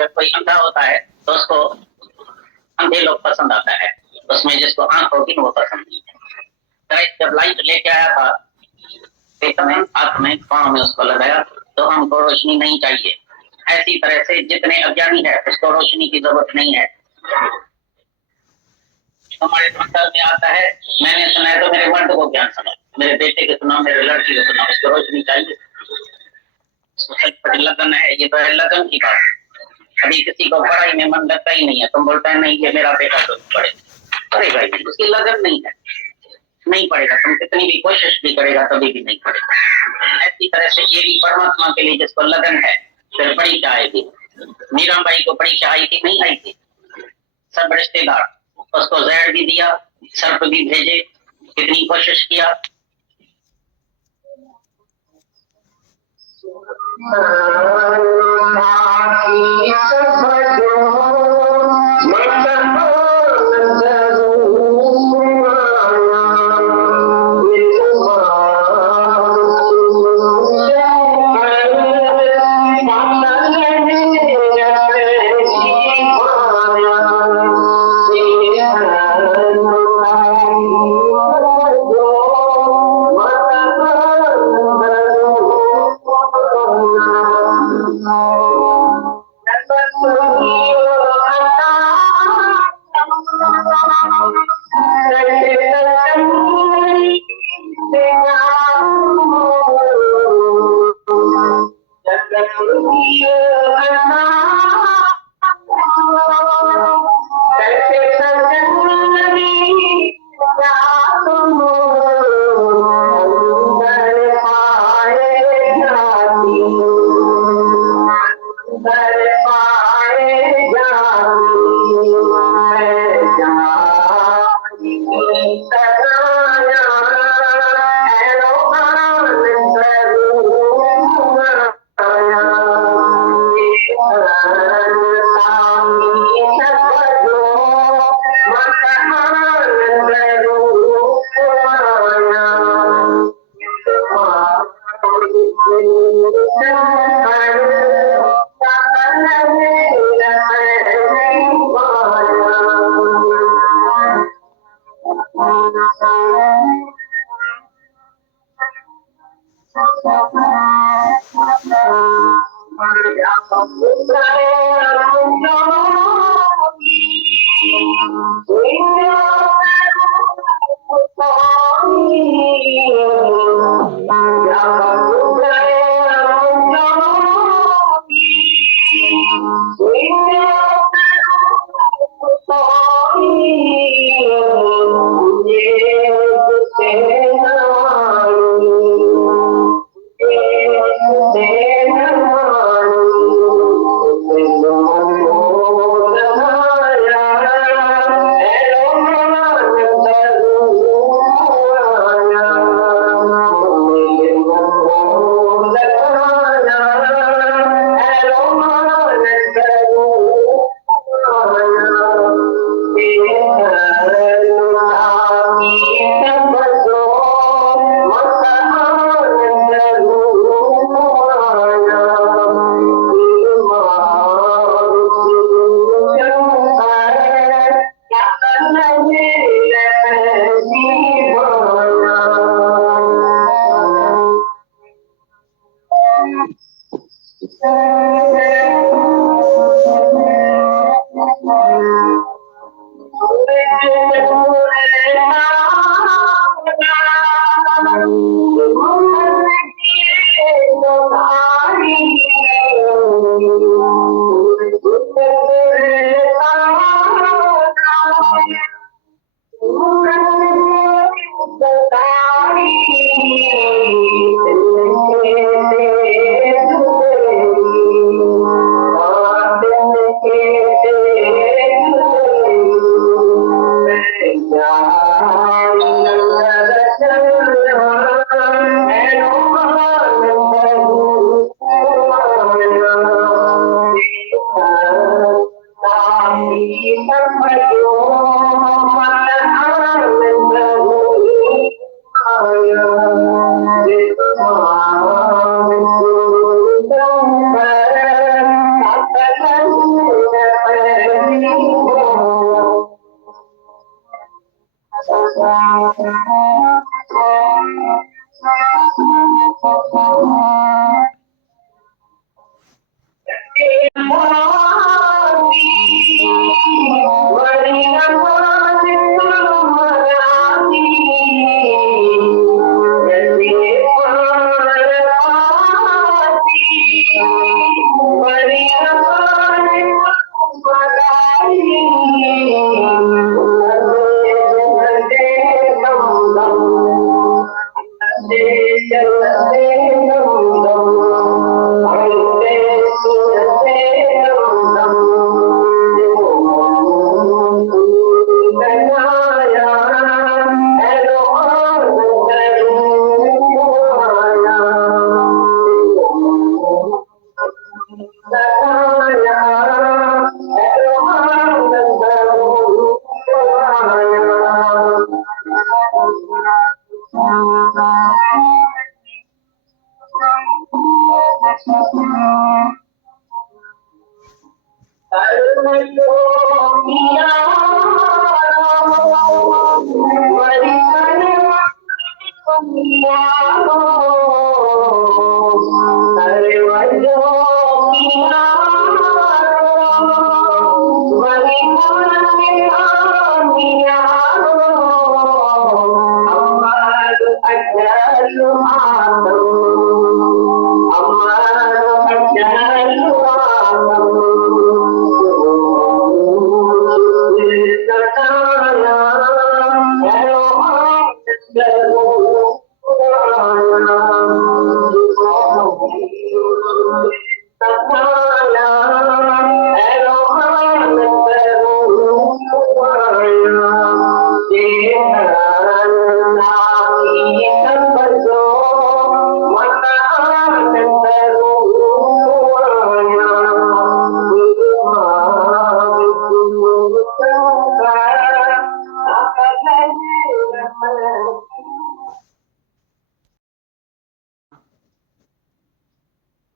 जब कोई अंधा होता है तो उसको अंधे लोग पसंद आता है, उसमें जिसको आंख होगी वो पसंद नहीं है। जब लाइट लेके आया था पेट में, हाथ में, पाँव में उसको लगाया तो हमको रोशनी नहीं चाहिए। ऐसी तरह से जितने अज्ञानी है उसको रोशनी की जरूरत नहीं है। हमारे संसार में आता है, मैंने सुना है तो मेरे मर्द को ज्ञान सुना, मेरे बेटे को सुना, मेरे लड़की को सुना, उसको रोशनी चाहिए। लगन है, ये तो है लगन की बात। अभी किसी को पढ़ाई में मन लगता ही नहीं है, तुम बोलता है नहीं ये मेरा बेटा तो पढ़े, पढ़ेगा ही नहीं, उसकी लगन नहीं है, नहीं पढ़ेगा। तुम कितनी भी कोशिश भी करेगा तभी भी नहीं पढ़ेगा। ऐसी तरह से ये भी परमात्मा के लिए जिसको लगन है फिर परीक्षा आएगी। मीराबाई को परीक्षा आई थी, नहीं आई थी? सब रिश्तेदार उसको जहर भी दिया, सर्प भी भेजे, कितनी कोशिश किया।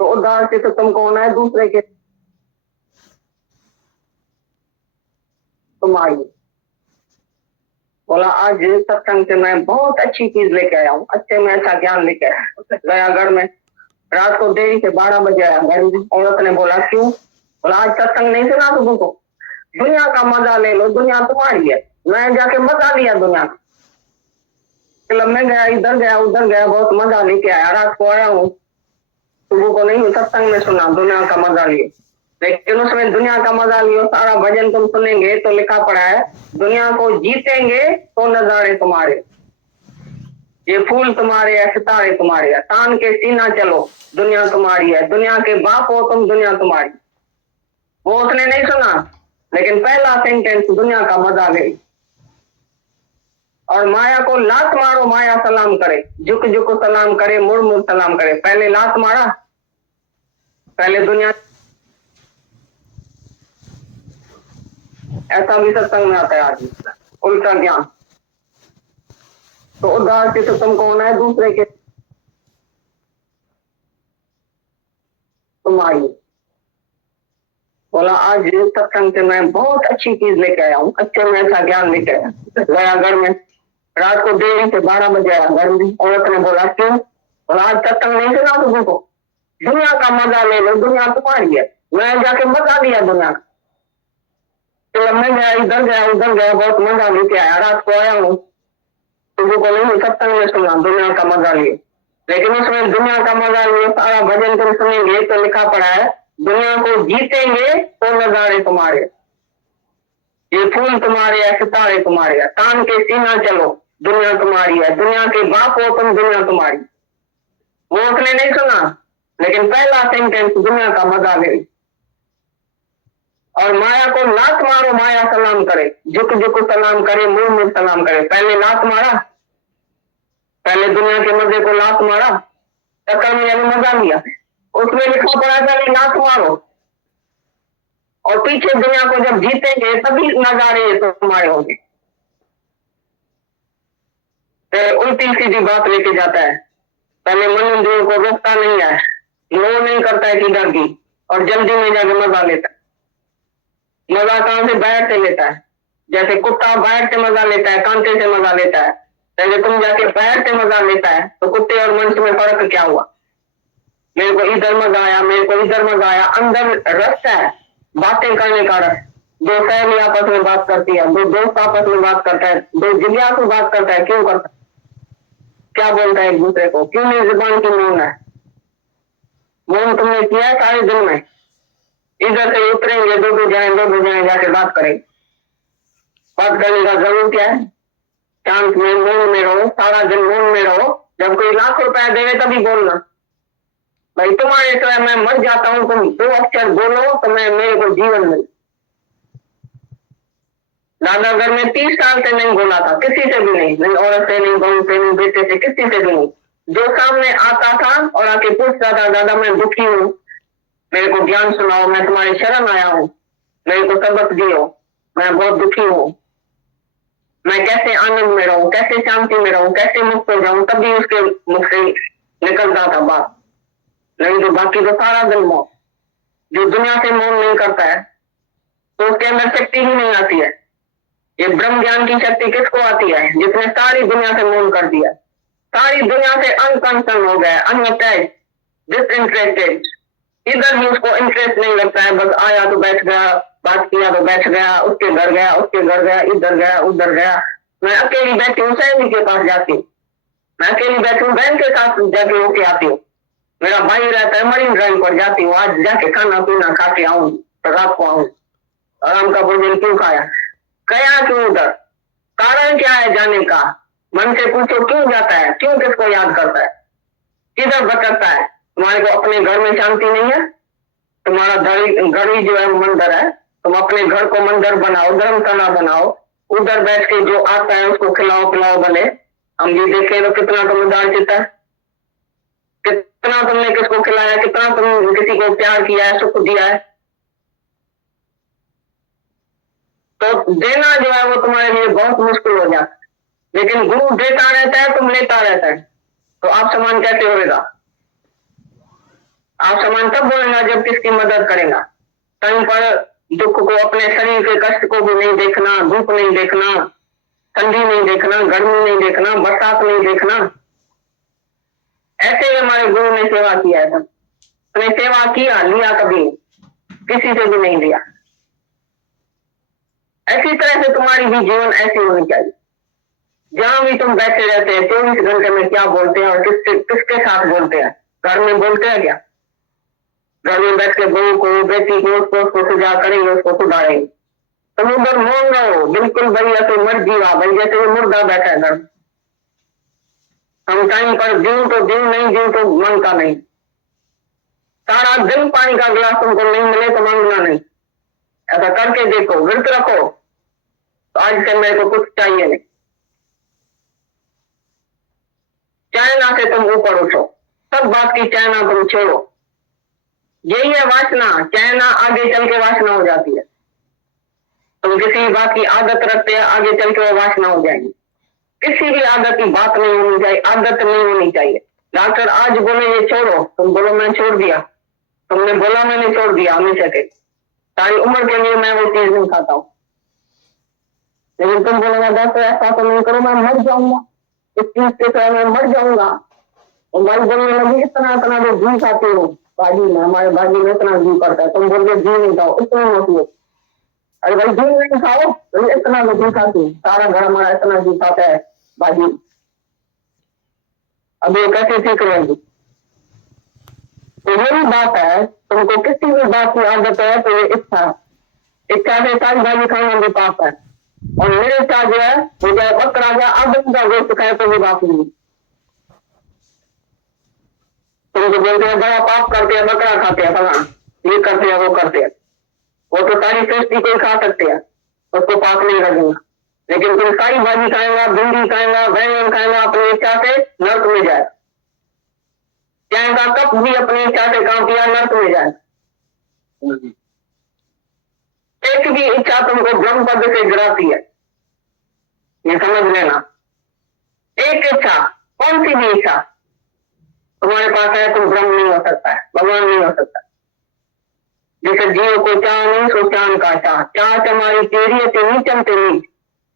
तो उदार से तो तुम कौन है दूसरे के तुम आई। बोला आज सत्संग से मैं बहुत अच्छी चीज लेके आया हूँ, अच्छे में अच्छा ज्ञान लेके आया। गया घर में, रात को देरी से 12 बजे आया घर में। औरत ने बोला क्यों? बोला आज सत्संग नहीं सुना तुमको, दुनिया का मजा ले लो, दुनिया तुम्हारी है। मैं जाके मजा लिया दुनिया का, क्लब में गया, इधर गया उधर गया, बहुत मजा लेके आया। रात को आया हूँ, सुबह को नहीं सत्संग में सुना, दुनिया का मजा लिए। लेकिन उसमें दुनिया का मजा लियो, सारा भजन तुम सुनेंगे तो लिखा पड़ा है दुनिया को जीतेंगे तो नजारे तुम्हारे, ये फूल तुम्हारे है, सितारे तुम्हारे है, तान के सीना चलो दुनिया तुम्हारी है, दुनिया के बाप हो तुम, दुनिया तुम्हारी। वो उसने नहीं सुना, लेकिन पहला सेंटेंस दुनिया का मजा ले। और माया को लात मारो, माया सलाम करे, झुक झुक सलाम करे, मुड़ मुड़ सलाम करे। पहले लात मारा, पहले दुनिया। ऐसा भी सत्संग में आता है आज, उल्टा ज्ञान। तो उदार से तो तुम कौन है दूसरे के तुम आई। बोला आज सत्संग से मैं बहुत अच्छी चीज लेके आया हूँ, अच्छे में अच्छा ज्ञान लेके आया। गया घर में, रात को देरी से 12 बजे आया घर में। औरत ने बोला क्यों? बोला आज सत्संग नहीं सुना तुमको, दुनिया का मजा ले लो, दुनिया तुम्हारी है। मैं जाके मजा लिया दुनिया का, तो मैं गया, इधर गया उधर गया, बहुत मजा लेके आया। रात को आया हूँ, सुबह को नहीं सत्संग में सुना, दुनिया का मजा लिए। लेकिन उसमें दुनिया का मजा लिए, सारा भजन तुम सुनेंगे तो लिखा पड़ा है दुनिया को जीतेंगे तो नजारे तुम्हारे, ये फूल तुम्हारे है, सितारे तुम्हारे है, तान के सीना चलो दुनिया तुम्हारी है, दुनिया के बाप हो तुम, दुनिया तुम्हारी। वो उसने नहीं सुना, लेकिन पहला सेंटेंस दुनिया का मजा ले। और माया को लात मारो, माया सलाम करे, झुक झुक सलाम करे, मुड़ मुड़ सलाम करे। पहले लात मारा, पहले दुनिया के मजे को लात मारा, चक्कर में अभी मजा लिया। उसमें लिखा पड़ा था कि लात मारो, और पीछे दुनिया को जब जीतेंगे तभी नजारे ये तुम्हारे होंगे। तो उल्टी सीधी बात लेके जाता है। पहले मन इंद्रियों को रोकता नहीं है, लो नहीं करता है किधर की, और जल्दी में जाके मजा लेता है। मजा कहां से? बैठ से लेता है। जैसे कुत्ता बाहर से मजा लेता है, कांटे से मजा लेता है, पहले तुम जाके बाहर से मजा लेता है, तो कुत्ते और मनुष्य में फर्क क्या हुआ? मेरे को इधर मजा आया, मेरे को इधर मजा आया, अंदर रस है, बातें करने का रस। दो सहेली आपस में बात करती है, दो दोस्त आपस में बात करता है, दो जिज्ञासु बात करता है, क्यों करता है? क्या बोलता है एक दूसरे को? क्यों नहीं जुबान की मौन है? मौन तुमने किया है सारे दिन में? इधर से उतरेंगे, दो दो जाए जाके बात करेंगे। बात करने का जरूर क्या है? शांत में मौन में रहो, सारा दिन मौन में रहो। जब कोई लाख रुपया देवे तभी बोलना, भाई तुम्हारे सिवाय मैं मर जाता हूँ, तुम दो अक्षर बोलो तो मैं मेरे को जीवन मिले। दादा घर में 30 साल से नहीं बोला था, किसी से भी नहीं, नहीं औरत से, नहीं बहू से, नहीं बेटे से, किसी से भी नहीं। जो सामने आता था और आके पूछता था, दादा मैं दुखी हूँ, मेरे को ज्ञान सुनाओ, मैं तुम्हारी शरण आया हूँ, मेरे को सबक दियो, मैं बहुत दुखी हूँ, मैं कैसे आनंद में रहूं, कैसे शांति में रहूं, कैसे मुक्त हो जाऊं, तभी उसके मुख से निकलता था बात। नहीं तो बाकी तो सारा दिन मौन। जो दुनिया से मौन नहीं करता है तो उसके अंदर शक्ति ही नहीं आती है। ये ब्रह्म ज्ञान की शक्ति किसको आती है? जिसने सारी दुनिया से मौन कर दिया, सारी दुनिया से अनकंसर्न हो गया, अनअटैच, डिसइंटरेस्टेड। इधर भी उसको इंटरेस्ट नहीं लगता है, बस आया तो बैठ गया, बात किया तो बैठ गया, उसके घर गया, उसके घर गया, इधर गया, उधर गया। मैं अकेली बैठी हूँ, सहेली के पास जाती हूँ, मैं अकेली बैठी हूँ, बहन के साथ जाके होके आती हूँ, मेरा भाई रहता है मरीन ड्राइव पर, जाती हूँ, आज जाके खाना पीना खा के आऊँ, तो रात को आऊँ। आराम का भोजन क्यों खाया? गया क्यों उधर? कारण क्या है जाने का? मन से पूछो, क्यों जाता है? क्यों किसको याद करता है? किधर भटकता है? तुम्हारे को अपने घर में शांति नहीं है? तुम्हारा घर ही जो है मंदिर है, तुम अपने घर को मंदिर बनाओ, धर्मशाला बनाओ, उधर बैठ के जो आता है उसको खिलाओ पिलाओ भले। हम भी देखे तो कितना तुम उदार चित्त है, कितना तुमने किसको खिलाया, कितना तुम किसी को प्यार किया है, सुख दिया है। तो देना जो है वो तुम्हारे लिए बहुत मुश्किल हो जाता है। लेकिन गुरु देता रहता है, तुम लेता रहता है, तो आप समान कैसे होगा? आप समान तब बोलेगा जब किसकी मदद करेगा। तन पर दुख को, अपने शरीर के कष्ट को भी नहीं देखना, धूप नहीं देखना, ठंडी नहीं देखना, गर्मी नहीं देखना, बरसात नहीं देखना। ऐसे ही हमारे गुरु ने सेवा किया है। अपने सेवा किया, लिया कभी किसी से भी नहीं लिया। ऐसी तरह से तुम्हारी भी जीवन ऐसी होनी चाहिए। जहां भी तुम बैठे रहते हैं 24 घंटे में क्या बोलते हैं और किसके साथ बोलते हैं? घर में बोलते हैं क्या? घर में बैठ के बहू को, बेटी को, उसको सुझा करेंगे, उसको सुधारेंगे। तुम उधर मौन रहो, बिल्कुल भाई ऐसे मर जीवा, भाई जैसे मुर्दा बैठा है घर। हम टाइम पर जीव तो जीव, नहीं जीव तो मांगता नहीं। सारा दिन पानी का गिलास तुमको नहीं मिले तो मांगना नहीं। ऐसा करके देखो, व्रत रखो, तो आज से मेरे को कुछ चाहिए नहीं। चाइना से तुम ऊपर उठो, सब बात की चाइना तुम छोड़ो। यही है वासना। चाइना आगे चल के वासना हो जाती है। तुम किसी बात की आदत रखते हैं, आगे चल के वो वासना हो जाएगी। किसी भी आदत की बात नहीं होनी चाहिए, आदत नहीं होनी चाहिए। डॉक्टर आज बोले ये छोड़ो, तुम बोलो मैं छोड़ दिया, तुमने बोला मैंने छोड़ दिया, हमेशा के सारी उम्र के लिए मैं वो चीज नहीं खाता हूँ। लेकिन तुम बोलेगा डॉक्टर ऐसा तो नहीं करो, मैं मर जाऊंगा, इस चीज के साथ मैं मर जाऊंगा। और भाई बोलने लगी इतना इतना तो घी खाते हो भाजी में, हमारे भाजी में इतना घी पड़ता है, तुम बोलते घी नहीं खाओ, इतना मत लो। अरे भाई घी नहीं खाओ, इतना तो घी खाती, सारा घर हमारा इतना घी खाता है भाजी। अब ये कैसे सीख रहेगी? तो यही बात है, तुमको किसी भी बात की आदत है तो ये इच्छा से सारी भाजी खाना भी पाप है। और मेरे इच्छा जो है वो चाहे बकरा गया आदमी का गोश्त खाए तो भी बाप नहीं। तुम तो बोलते हैं बड़ा पाप करते हैं, बकरा खाते हैं, फला ये करते हैं, वो करते हैं। वो तो सारी सृष्टि को खा सकते हैं, उसको पाप नहीं लगेगा। लेकिन तुम सारी भाजी खाएगा, भिंडी खाएगा, बैंगन खाएगा, अपनी इच्छा से नर्क में जाए। चाय का कप भी अपनी इच्छा से काम किया, नर्क में जाए। एक भी इच्छा तुमको ब्रह्म पद से गिराती है, ये समझ लेना। एक इच्छा, कौन सी भी इच्छा तुम्हारे पास है, तुम ब्रह्म नहीं हो सकता है, भगवान नहीं हो सकता। जैसे जीव को चाह नहीं सो चांद का चाह, चाह तुम्हारी तेरी नीचम ते नीच,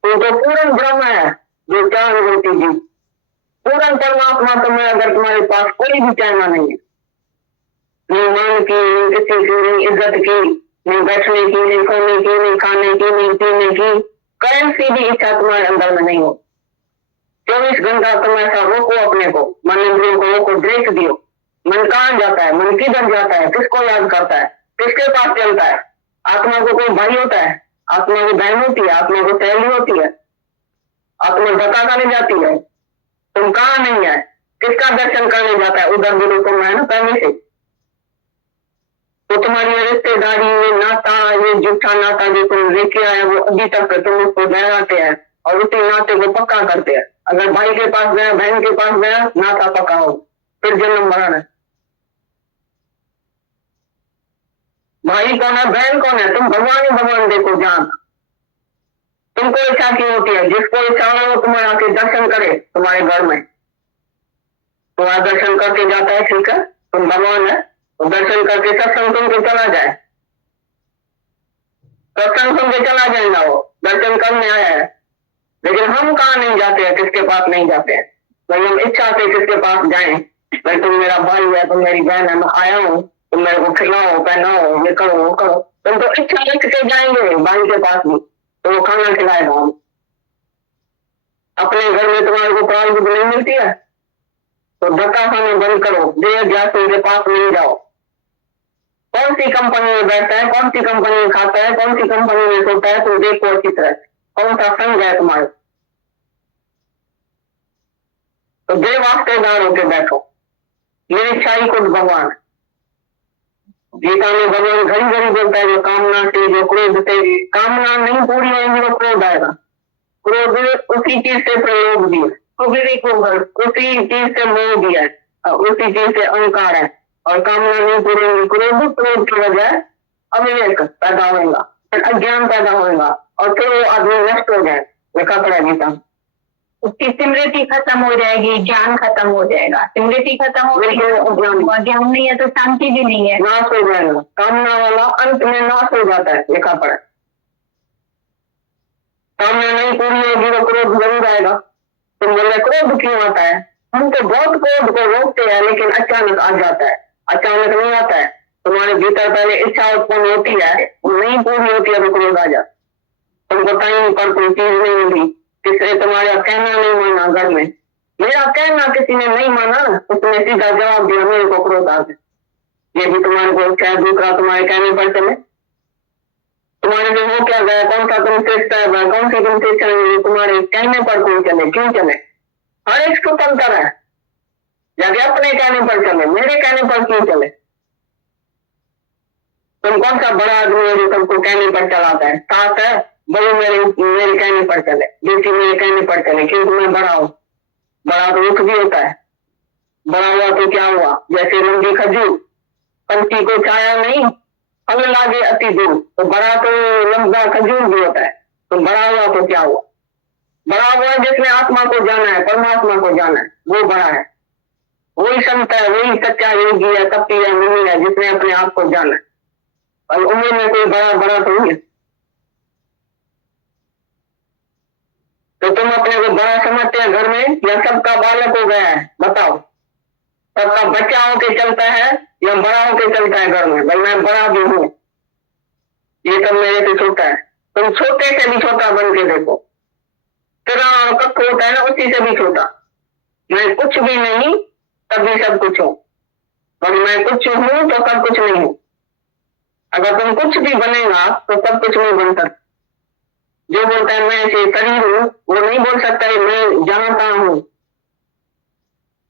तो पूर्ण ब्रह्म है जो चांद बोलती जी। पूर्ण परमात्मा तुम्हें अगर तुम्हारे पास कोई भी चाहना नहीं है, नहीं मान की, नहीं किसी की, नहीं इज्जत की, नहीं बैठने की, नहीं सोने की, नहीं खाने की, नहीं पीने की, कहीं सी भी इच्छा तुम्हारे अंदर में नहीं हो, 24 घंटा तुम ऐसा रोको अपने को, मन इंद्रियों को रोको, ब्रेक दियो। मन कहाँ जाता है, मन किधर जाता है, किसको याद करता है, किसके पास चलता है? आत्मा को कोई भाई होता है, आत्मा को बहन होती है, आत्मा को सहेली होती है, आत्मा धक्का करने जाती है। तुम कहाँ नहीं है, किसका दर्शन करने जाता है? उधर भी तुम है ना पहले से। तो तुम्हारी ये रिश्तेदारी, ये नाता, ये झूठा नाता जो तुम लेके आए वो अभी तक तुम उसको दोहराते हैं और उसी नाते को पक्का करते हैं। अगर भाई के पास गया, बहन के पास गया, नाता पक्का हो, फिर जन्म बढ़ाना। भाई कौन है, बहन कौन है? तुम भगवान ही भगवान देखो जान। तुमको इच्छा क्यों होती है? जिसको इच्छा हो वो तुम्हारे आके दर्शन करे तुम्हारे घर में, तुम्हारा दर्शन करके जाता है, ठीक है, तुम भगवान है, तो दर्शन करके सत्संग सुन के चला जाए, सत्संग सुन के चला जाएगा, वो दर्शन करने आया है। लेकिन हम कहाँ नहीं जाते हैं, किसके पास नहीं जाते हैं? भाई हम इच्छा से किसके पास जाएं, भाई तुम मेरा भाई है, तुम मेरी बहन है, मैं आया हूँ, तुम मेरे को खिलाओ पहनाओ, ये करो वो करो। तुम तो इच्छा रख के जाएंगे भाई के पास भी, तो वो खाना खिलाएगा। हम अपने घर में तुम्हारे को प्राण बुद्धि नहीं मिलती है, तो धक्का खाना बंद करो, देह ज्ञात उनके पास नहीं जाओ। कौन सी कंपनी में बैठता है, कौन सी कंपनी में खाता है, कौन सी कंपनी में सोता है, तुम देखो अच्छी तरह, कौन सा संग है तुम्हारे, तो दे वास्तेदार होके बैठो। ये इच्छा ही खुद भगवान है। गीता में भगवान घड़ी घड़ी बोलता है, जो कामना से, जो क्रोध से, कामना नहीं पूरी होगी वो क्रोध आएगा। क्रोध उसी चीज से प्रयोग भी है, उसी चीज से मोह भी है, उसी चीज से अहंकार है, और कामना नहीं पूरी होगी, क्रोध, क्रोध की वजह अविवेक पैदा होगा, अज्ञान पैदा होगा, और फिर वो आदमी नष्ट हो जाए। लिखा पड़ा गीता, उसकी स्मृति खत्म हो जाएगी, ज्ञान खत्म हो जाएगा। स्मृति खत्म हो गई, ज्ञान नहीं है तो शांति भी नहीं है, नाश हो जाएगा। कामना वाला अंत में नाश हो जाता है, लिखा पड़ा। कामना नहीं पूरी होगी तो क्रोध जरूर आएगा। तुम बोले क्रोध क्यों आता है? हम तो बहुत क्रोध को रोकते हैं, लेकिन अचानक आ जाता है। अचानक नहीं आता है, तुम्हारे भीतर पहले इच्छा उत्पन्न होती है, वो नहीं पूरी होती है तो क्रोध आ जाता। तुमको टाइम पर कोई चीज नहीं मिली, किसी तुम्हारा कहना नहीं माना, घर में मेरा कहना किसी ने नहीं माना, उसने सीधा जवाब दिया, मेरे को क्रोध आ गया। ये भी तुम्हारे को क्या, दूसरा तुम्हारे कहने पर चले, तुम्हारे जो हो क्या गया, कौन सा तुम सीखता है, कौन सी तुम सीख रहे, तुम्हारे कहने पर कोई चले, क्यों चले? हर एक स्वतंत्र है, जब अपने कहने पर चले, मेरे कहने पर क्यों चले? तुम कौन सा बड़ा आदमी है जो तुमको कहने पर चलाता है? सास है, बड़े मेरे कहने पर चले, बेटी मेरे कहने पर चले, क्योंकि मैं बड़ा हूं। बड़ा तो दुख भी होता है, बड़ा हुआ तो क्या हुआ? जैसे लंबी खजूर, पंछी को छाया नहीं, फल लागे अति दूर, तो बड़ा तो लंबा खजूर भी होता है। तो बड़ा हुआ तो क्या हुआ? बड़ा हुआ जिसने आत्मा को जाना है, परमात्मा को जाना है, वो बड़ा है, वही संत है, वही सच्चा योगी है, कपटी है, मुनि है, जिसने अपने आप को जाना है। और उम्र में कोई बड़ा बड़ा तो नहीं है। तो तुम अपने को बड़ा समझते हैं घर में, या सबका बालक हो गया है? बताओ, सबका बच्चा होके चलता है या बड़ा होके चलता है घर में? भाई मैं बड़ा भी हूँ, ये सब मेरे से छोटा है। तुम छोटे से भी छोटा बन के देखो, तेरा कब होता है ना, उसी से भी छोटा। मैं कुछ भी नहीं तब भी सब कुछ हूँ, और मैं कुछ हूँ तो सब कुछ नहीं हूँ। अगर तुम कुछ भी बनेगा तो सब कुछ नहीं बन सकता। जो बोलता है मैं से शरीर हूँ, वो नहीं बोल सकता है मैं जानता हूँ।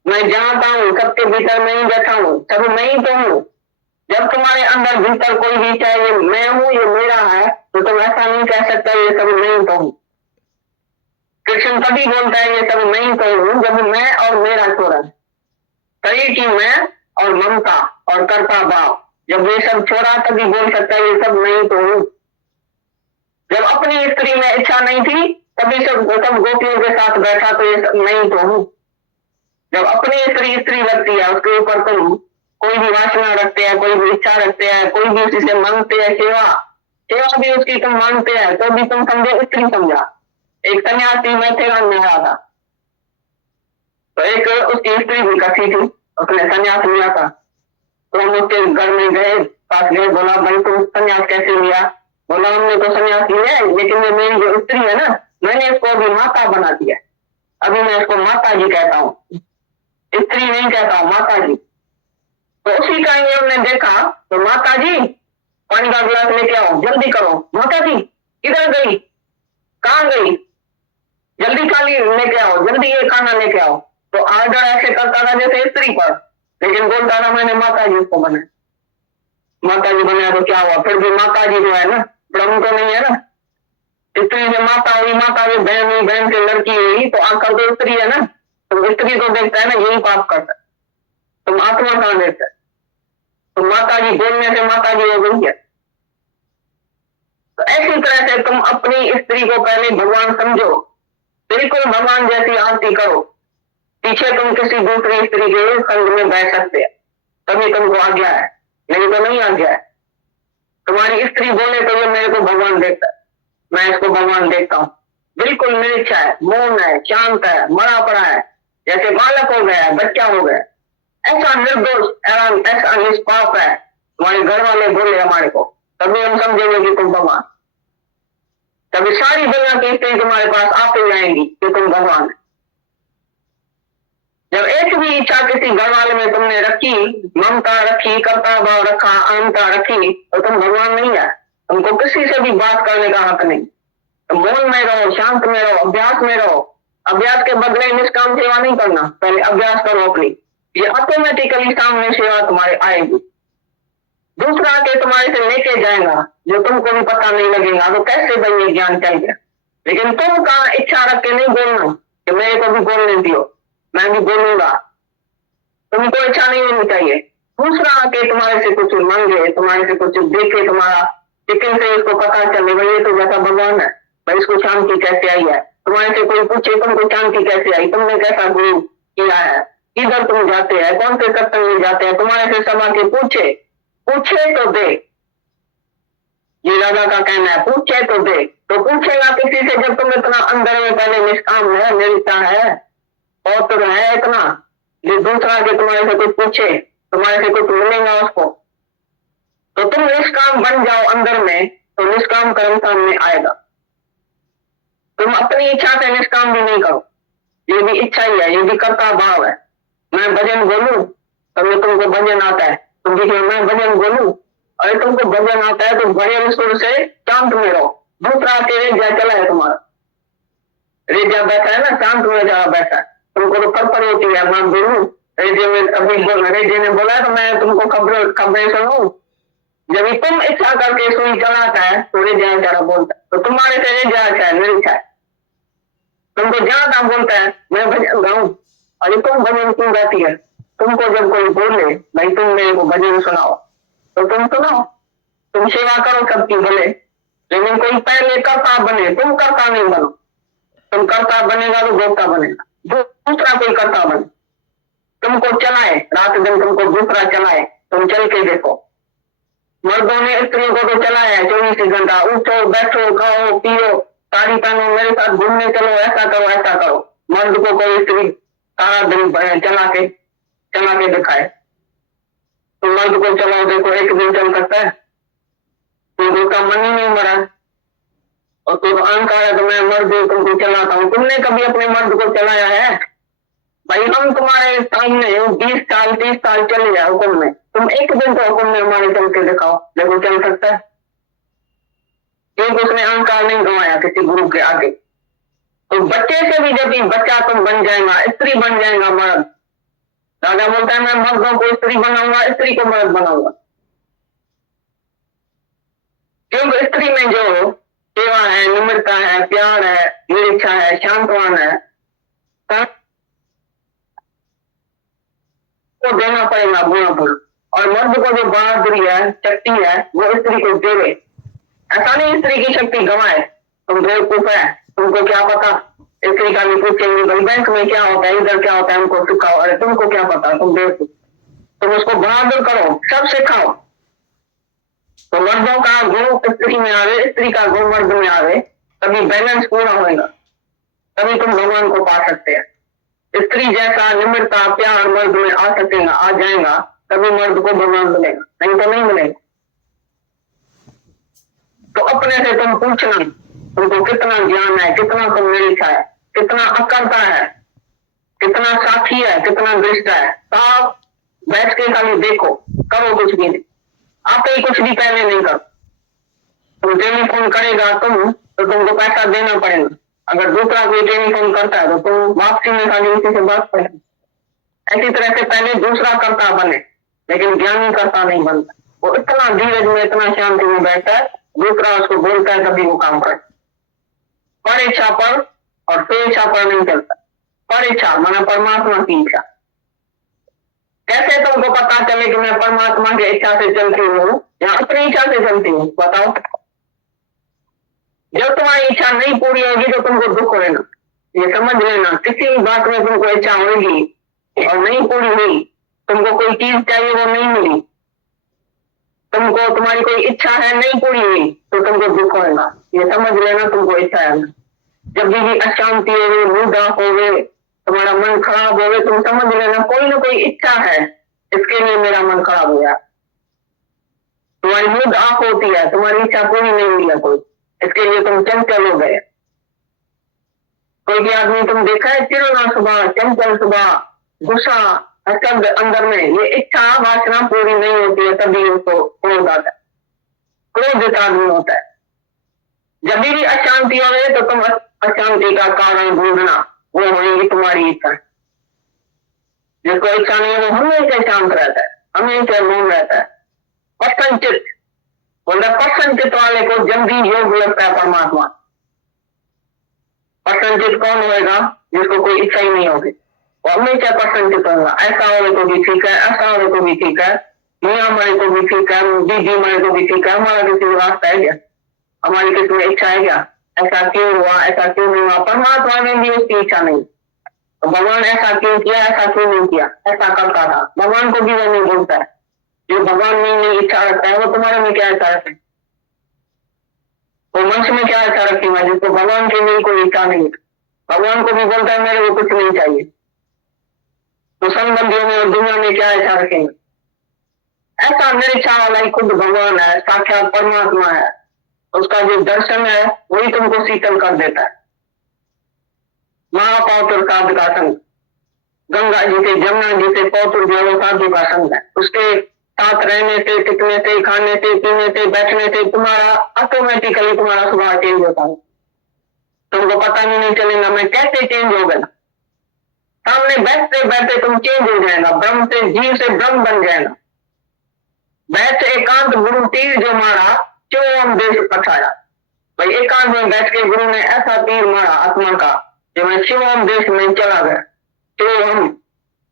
मैं जानता हूँ, सबके भीतर मैं ही बैठा हूँ, सब मैं ही तो हूँ। जब तुम्हारे अंदर भीतर कोई भी चाहे ये मैं हूँ, ये मेरा है, तो तुम ऐसा नहीं कह सकता ये सब मैं ही तो हूँ। कृष्ण तभी बोलता है ये सब मैं ही तो हूँ जब मैं और मेरा छोड़ा, शरीर की मैं और ममता और कर्ता भाव, जब ये सब छोड़ा तभी बोल सकता है ये सब मैं ही तो हूँ। जब अपनी स्त्री में इच्छा नहीं थी तभी सब गोपियों के साथ बैठा, तो ये सब मैं ही तो हूँ। जब अपनी स्त्री लगती है, उसके ऊपर तुम कोई भी वासना रखते हैं, कोई भी इच्छा रखते हैं, कोई भी उसी से मांगते हैं सेवा, सेवा भी उसकी तुम मांगते हैं, तो भी तुम समझो स्त्री समझा। एक सन्यासी मैथेरान में आया था, तो एक उसकी स्त्री भी कथी थी, उसने सन्यास लिया था। तो हम उसके घर में गए, पास गए, बोला भाई तुम सन्यास कैसे लिया? बोला हमने तो सन्यास लिया है, लेकिन मेरी जो स्त्री है ना, मैंने इसको अभी माता बना दिया, अभी मैं इसको माता जी कहता हूँ, स्त्री नहीं कहता हूँ, माता जी। तो उसी का ये हमने देखा, तो माता जी पानी का गिलास लेके आओ, जल्दी करो। माता जी किधर गई, कहाँ गई, जल्दी खाली लेके आओ, जल्दी ये खाना लेके आओ। तो आर्डर ऐसे करता था जैसे स्त्री पर, लेकिन बोलता था मैंने माता जी को बनाया, माता जी बनाया। तो क्या हुआ, फिर भी माता जी जो है ना, ब्रह्म तो नहीं है ना, स्त्री से माता हुई, माता हुई बहन हुई, बहन से लड़की हुई, तो आकर तो स्त्री है ना, तो स्त्री को देखता है ना यही पाप करता है, तुम आत्मा कहां देखता है? तो माता जी बोलने से माता जी हो गई है। तो ऐसी तरह से तुम अपनी स्त्री को पहले भगवान समझो, बिल्कुल भगवान जैसी आरती करो, पीछे तुम किसी दूसरी स्त्री के संग में बैठ सकते हैं, तभी तुमको आज्ञा है, नहीं तो नहीं आज्ञा है। तुम्हारी स्त्री बोले तो ये मेरे को भगवान देखता है, मैं इसको भगवान देखता हूँ, बिल्कुल निरीक्षा है, मौन है, शांत है, मरा पड़ा है, जैसे बालक हो गया है, बच्चा हो गया, ऐसा निर्दोष, ऐसा निष्पाप है। तुम्हारे घर वाले बोले हमारे को, तभी हम समझेंगे कि तुम भगवान, तभी सारी दुनिया की स्त्री तुम्हारे पास आते जाएंगी कि तुम भगवान है। जब एक भी इच्छा किसी घर वाले में तुमने रखी, ममता रखी, कर्ता भाव रखा, अहंता रखी, तो तुम भगवान नहीं है। तुमको किसी से भी बात करने का हक नहीं। तो मौन में रहो, शांत में रहो, अभ्यास में रहो। अभ्यास के बदले निष्काम सेवा नहीं करना, पहले अभ्यास करो अपनी, ये ऑटोमेटिकली सामने सेवा तुम्हारे आएगी। दूसरा के तुम्हारे से लेके जाएगा, जो तुमको भी पता नहीं लगेगा, तो कैसे भाई ये ज्ञान चल गया। लेकिन तुम कहा इच्छा रख के नहीं बोलना कि मेरे को भी बोलने दियो, मैं भी बोलूंगा, तुमको इच्छा नहीं होनी चाहिए। दूसरा आके तुम्हारे से कुछ मांगे, तुम्हारे से कुछ देखे, तुम्हारा लेकिन से इसको पता चले भाई ये तो जैसा भगवान है, भाई इसको शांति कैसे आई है। तुम्हारे से कोई पूछे तुमको शांति कैसे आई, तुमने कैसा गुरु किया है, किधर तुम जाते हैं, कौन से सत्संग में जाते हैं, तुम्हारे से सब आके पूछे तो दे। ये राजा का कहना है, पूछे तो दे। तो पूछेगा किसी से जब तुम इतना अंदर में पहले निष्काम है, निरता है, और तो है इतना, जो दूसरा के तुम्हारे से कुछ पूछे, तुम्हारे से कुछ मिलेगा उसको, तो तुम निष्काम बन जाओ अंदर में, तो निष्काम कर्म सामने आएगा। तुम अपनी इच्छा से निष्काम भी नहीं करो, ये भी इच्छा ही है, ये भी कर्ता भाव है। मैं भजन बोलूं तभी तुमको भजन आता है, तुम देखिए मैं भजन बोलूं, अरे तुमको भजन आता है तो भजन सुर से शांत में रहो। दूसरा के रेजा चला है, तुम्हारा रेजा बैठा है ना, शांत में जा बैठा है, तुमको तो खबर होती है मैं बोलूं, रेजे में अभी रेजे ने बोला तो मैं तुमको खबरें सुनूं। जब तुम इच्छा करके सुई चलाता है तो रेजा जरा बोलता है, तो तुम्हारे से रेजा अच्छा है, निरीक्षा है। तुमको जहां तक बोलता है मैं भजन गाऊं, अरे तुम भजन क्यों गाती है? तुमको जब कोई बोले भाई तुम मेरे को भजन सुनाओ, तो तुम सुनाओ, तुम सेवा करो सबकी भले, लेकिन कोई पहले कर्ता बने, तुम कर्ता नहीं बनो। तुम कर्ता बनेगा तो भोक्ता बनेगा, दूसरा कोई कर्ता बने, तुमको चलाए रात दिन, तुमको दूसरा चलाए, तुम चल के देखो। मर्दों ने स्त्रियों को तो चलाया है 24 घंटा, उठो बैठो खाओ पियो, साड़ी पहनो, मेरे साथ घूमने चलो, ऐसा करो ऐसा करो। मर्द को कोई स्त्री सारा दिन चला के दिखाए, तो मर्द को चलाओ देखो, एक दिन चल सकता है? तुमको का मन ही नहीं मरा, और तुम अहंकार है तो मैं मर्द तुमको चलाता हूँ। तुमने कभी अपने मर्द को चलाया है? भाई हम तुम्हारे सामने 20 साल 30 साल चले जाए हुक्म में, तुम एक दिन तो हुक्म में हमारे चल के दिखाओ, देखो चल सकता है? क्योंकि उसने अहंकार नहीं गंवाया किसी गुरु के आगे। तो बच्चे से भी जब बच्चा तुम बन जाएगा, स्त्री बन जाएगा मर्द, राजा बोलता है मैं मर्दों को स्त्री बनाऊंगा, स्त्री को मर्द बनाऊंगा। क्योंकि स्त्री में जो सेवा है, निम्रता है, प्यार है, निरीक्षा है, शांतवान है, को देना पड़ेगा गुण। और मर्द को जो बहादुरी है, शक्ति है, वो स्त्री को देवे। ऐसा नहीं स्त्री की शक्ति गंवाए, तुम बेवकूफ है, तुमको क्या पता। स्त्री का भी पूछेंगे भाई बैंक में क्या होता है, इधर क्या होता है, हमको सिखाओ, अरे तुमको क्या पता, तुम बेवकूफ। तुम उसको बहादुर करो, सब सिखाओ। तो मर्दों का गुण स्त्री में आवे, स्त्री का गुण मर्द में आवे, तभी बैलेंस पूरा होगा, तभी तुम भगवान को पा सकते हैं। स्त्री जैसा निम्रता प्यार मर्द में आ सकेगा, आ जाएगा, तभी मर्द को भगवान मिलेगा, नहीं तो नहीं मिलेगा। तो अपने से तुम पूछना, तुमको कितना ज्ञान है, कितना तुम निरीक्षा है, कितना अकर्ता है, कितना साक्षी है, कितना दृष्टा है। साफ बैठ के खाली देखो, करो कुछ भी नहीं, आप ही कुछ भी पहले नहीं करो। तुम टेलीफोन करेगा तुम, तो तुमको पैसा देना पड़ेगा। अगर दूसरा कोई टेलीफोन करता है तो तुम वापसी में खाली उसी से बात करें। ऐसी तरह से पहले दूसरा कर्ता बने, लेकिन ज्ञानी कर्ता नहीं बनता। वो इतना धीरज में, इतना शांति में बैठता है, दूसरा उसको बोलता है तभी वो काम करता है। पर इच्छा पर और स्वेच्छा पर नहीं चलता। पर इच्छा माना परमात्मा की इच्छा। कैसे तुमको पता चले कि मैं परमात्मा की इच्छा से चलती हूँ या अपनी इच्छा से चलती हूँ? बताओ। जब तुम्हारी इच्छा नहीं पूरी होगी तो तुमको दुख होगा। ये समझ लेना, किसी बात में तुमको इच्छा होगी और नहीं पूरी हुई, तुमको कोई चीज चाहिए वो नहीं मिली, तुमको तुम्हारी कोई इच्छा है नहीं पूरी हुई, तो तुमको दुख होगा। ये समझ लेना, तुमको इच्छा है। जब भी अशांति होवे, मूड ऑफ होवे, तुम्हारा मन खराब होवे, तुम समझ लेना कोई ना कोई इच्छा है, इसके लिए मेरा मन खराब हो गया। तुम्हारी मूड ऑफ होती है, तुम्हारी इच्छा पूरी नहीं हुई है कोई, इसके लिए तुम चंचल हो गए। कोई भी आदमी तुम देखा है चिड़ना सुबह, चंचल सुबह, गुस्सा शब्द अंदर में, ये इच्छा वासना पूरी नहीं होती है, तभी उसको क्रोध आता है, क्रोधित आदमी होता है। जब भी अशांति हो गए तो तुम अशांति का कारण ढूंढना, वो होगी तुम्हारी इच्छा। जिसको इच्छा नहीं है वो हमेशा शांत रहता है, हमेशा मौन रहता है। प्रसन्नचित, मतलब प्रसन्नचित वाले को जल्दी योग लगता है परमात्मा। प्रसन्नचित कौन होगा? जिसको कोई इच्छा ही नहीं होगी, वो हमेशा प्रसन्नचित होगा। ऐसा होने को भी ठीक है, ऐसा होने को भी ठीक है, मियाँ मारे को भी ठीक है, दीदी मारे को भी ठीक है, हमारा किसी को रास्ता है क्या? हमारी किसी में इच्छा है क्या? ऐसा क्यों हुआ, ऐसा क्यों नहीं हुआ? परमात्मा में भी उसकी इच्छा नहीं, तो भगवान ऐसा क्यों किया, ऐसा क्यों नहीं किया, ऐसा करता था। भगवान को भी वो नहीं बोलता है। जो भगवान में नहीं इच्छा रखता है वो तुम्हारे में क्या इच्छा रखता है? वो मनुष्य में क्या इच्छा रखती है? जिसको भगवान के लिए कोई इच्छा नहीं, भगवान को भी बोलता है मेरे को कुछ नहीं चाहिए, तो संबंधियों में और दुनिया में क्या इच्छा रखेंगे? ऐसा निरीक्षा वाला ही खुद भगवान है, साक्षात परमात्मा है। उसका जो दर्शन है वही तुमको शीतल कर देता है। महापौत्र साधु का संग, गंगा जी से, जमुना जी से पौत्र जो है साधु का संग है। उसके साथ रहने से, टिकने से, खाने से, पीने से, बैठने से तुम्हारा ऑटोमेटिकली तुम्हारा स्वभाव चेंज होता है। तुमको पता भी नहीं चलेगा मैं कैसे चेंज हो गया। सामने बैठते बैठते तुम चेंज हो जाएगा, ब्रह्म से जीव से ब्रह्म बन जाएगा। बैठ एकांत गुरु तीर जो मारा, क्यों हम देश पछाया। भाई एकांत में बैठ के गुरु ने ऐसा तीर मारा आत्मा का, जो मैं शिवम देश में चला गया। तो हम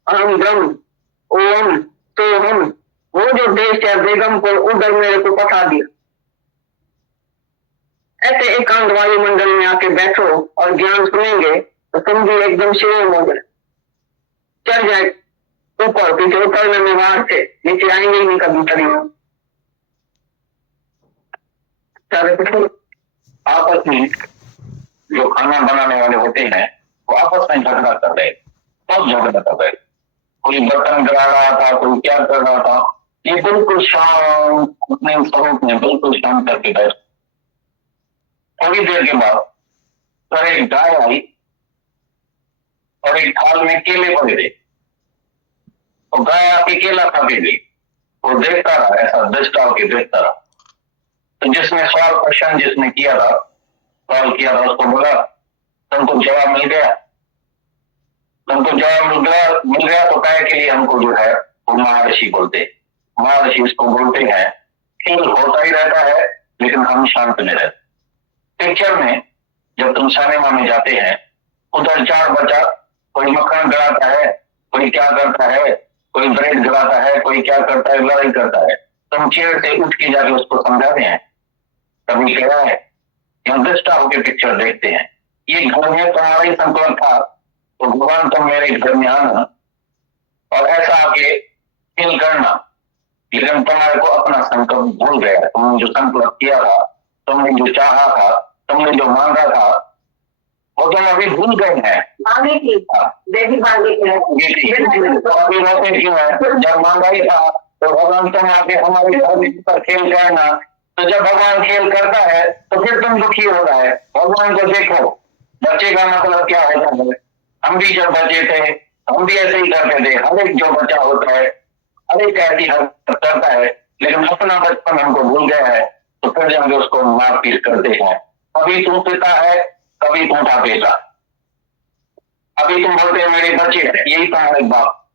अहम ब्रह्म, ओम तो हम, वो जो देश है बेगमपुर, उधर मेरे को पता दिया। ऐसे एकांत वायुमंडल में आके बैठो और ज्ञान सुनेंगे तो तुम भी एकदम शिवम हो जाए, चढ़ जाए ऊपर, पीछे उतरने में बाहर से नीचे आएंगे ही नहीं कभी कभी। आपस में जो खाना बनाने वाले होते हैं वो आपस में झगड़ा कर रहे, बहुत झगड़ा कर रहे। कोई बर्तन गिरा रहा था, कोई क्या कर रहा था। ये बिल्कुल शांत, अपने स्वरूप में बिल्कुल शांत करके बैठ। थोड़ी देर के बाद सर एक गाय आई और एक थाल में केले पड़े थे, तो गाय आके केला खा के गई। वो देखता रहा, ऐसा दृष्टा होके देखता रहा। तो जिसने सवाल क्वेश्चन जिसने किया था, सवाल किया था, उसको बोला तुमको जवाब मिल गया, तुमको जवाब मिल गया तो काय के लिए हमको जो है वो महर्षि बोलते। महर्षि उसको बोलते हैं खेल होता ही रहता है लेकिन हम शांत में रहते। पिक्चर में जब तुम सिनेमा में जाते हैं, उधर चार बच्चा, कोई मक्खन गिराता है, कोई क्या करता है, कोई ब्रेड गिराता है, कोई क्या करता है, लड़ाई करता है। तुम चेयर से उठ के जाके उसको समझाते हैं। कभी कहा है हम दृष्टा होकर पिक्चर देखते हैं। ये घर में तुम्हारा ही संतुलन था तो भगवान तुम मेरे घर में आना, और ऐसा आके खेल करना, लेकिन तुम्हारे को अपना संकल्प भूल गया। तुमने जो संकल्प किया था, तुमने जो चाहा था, तुमने जो मांगा था, वो तुम अभी भूल गए हैं। मांगी थी, देवी मांगी थी, अभी रोते क्यों है? जब मांगा ही था तो भगवान तुम आके हमारे पर खेल करना, तो जब भगवान खेल करता है तो फिर तुम दुखी हो रहा है। भगवान को देखो, बच्चे का मतलब क्या होता है। हम भी जब बच्चे थे हम भी ऐसे ही करते थे। हर एक जो बच्चा होता है हर एक ऐसी हरकत करता है, लेकिन अपना बचपन हमको भूल गया है, तो फिर जब उसको मार पीट करते हैं। कभी तू पिता है, कभी तू था बेटा। अभी तुम बोलते हैं मेरे बच्चे हैं, यही तुम्हारे बाप,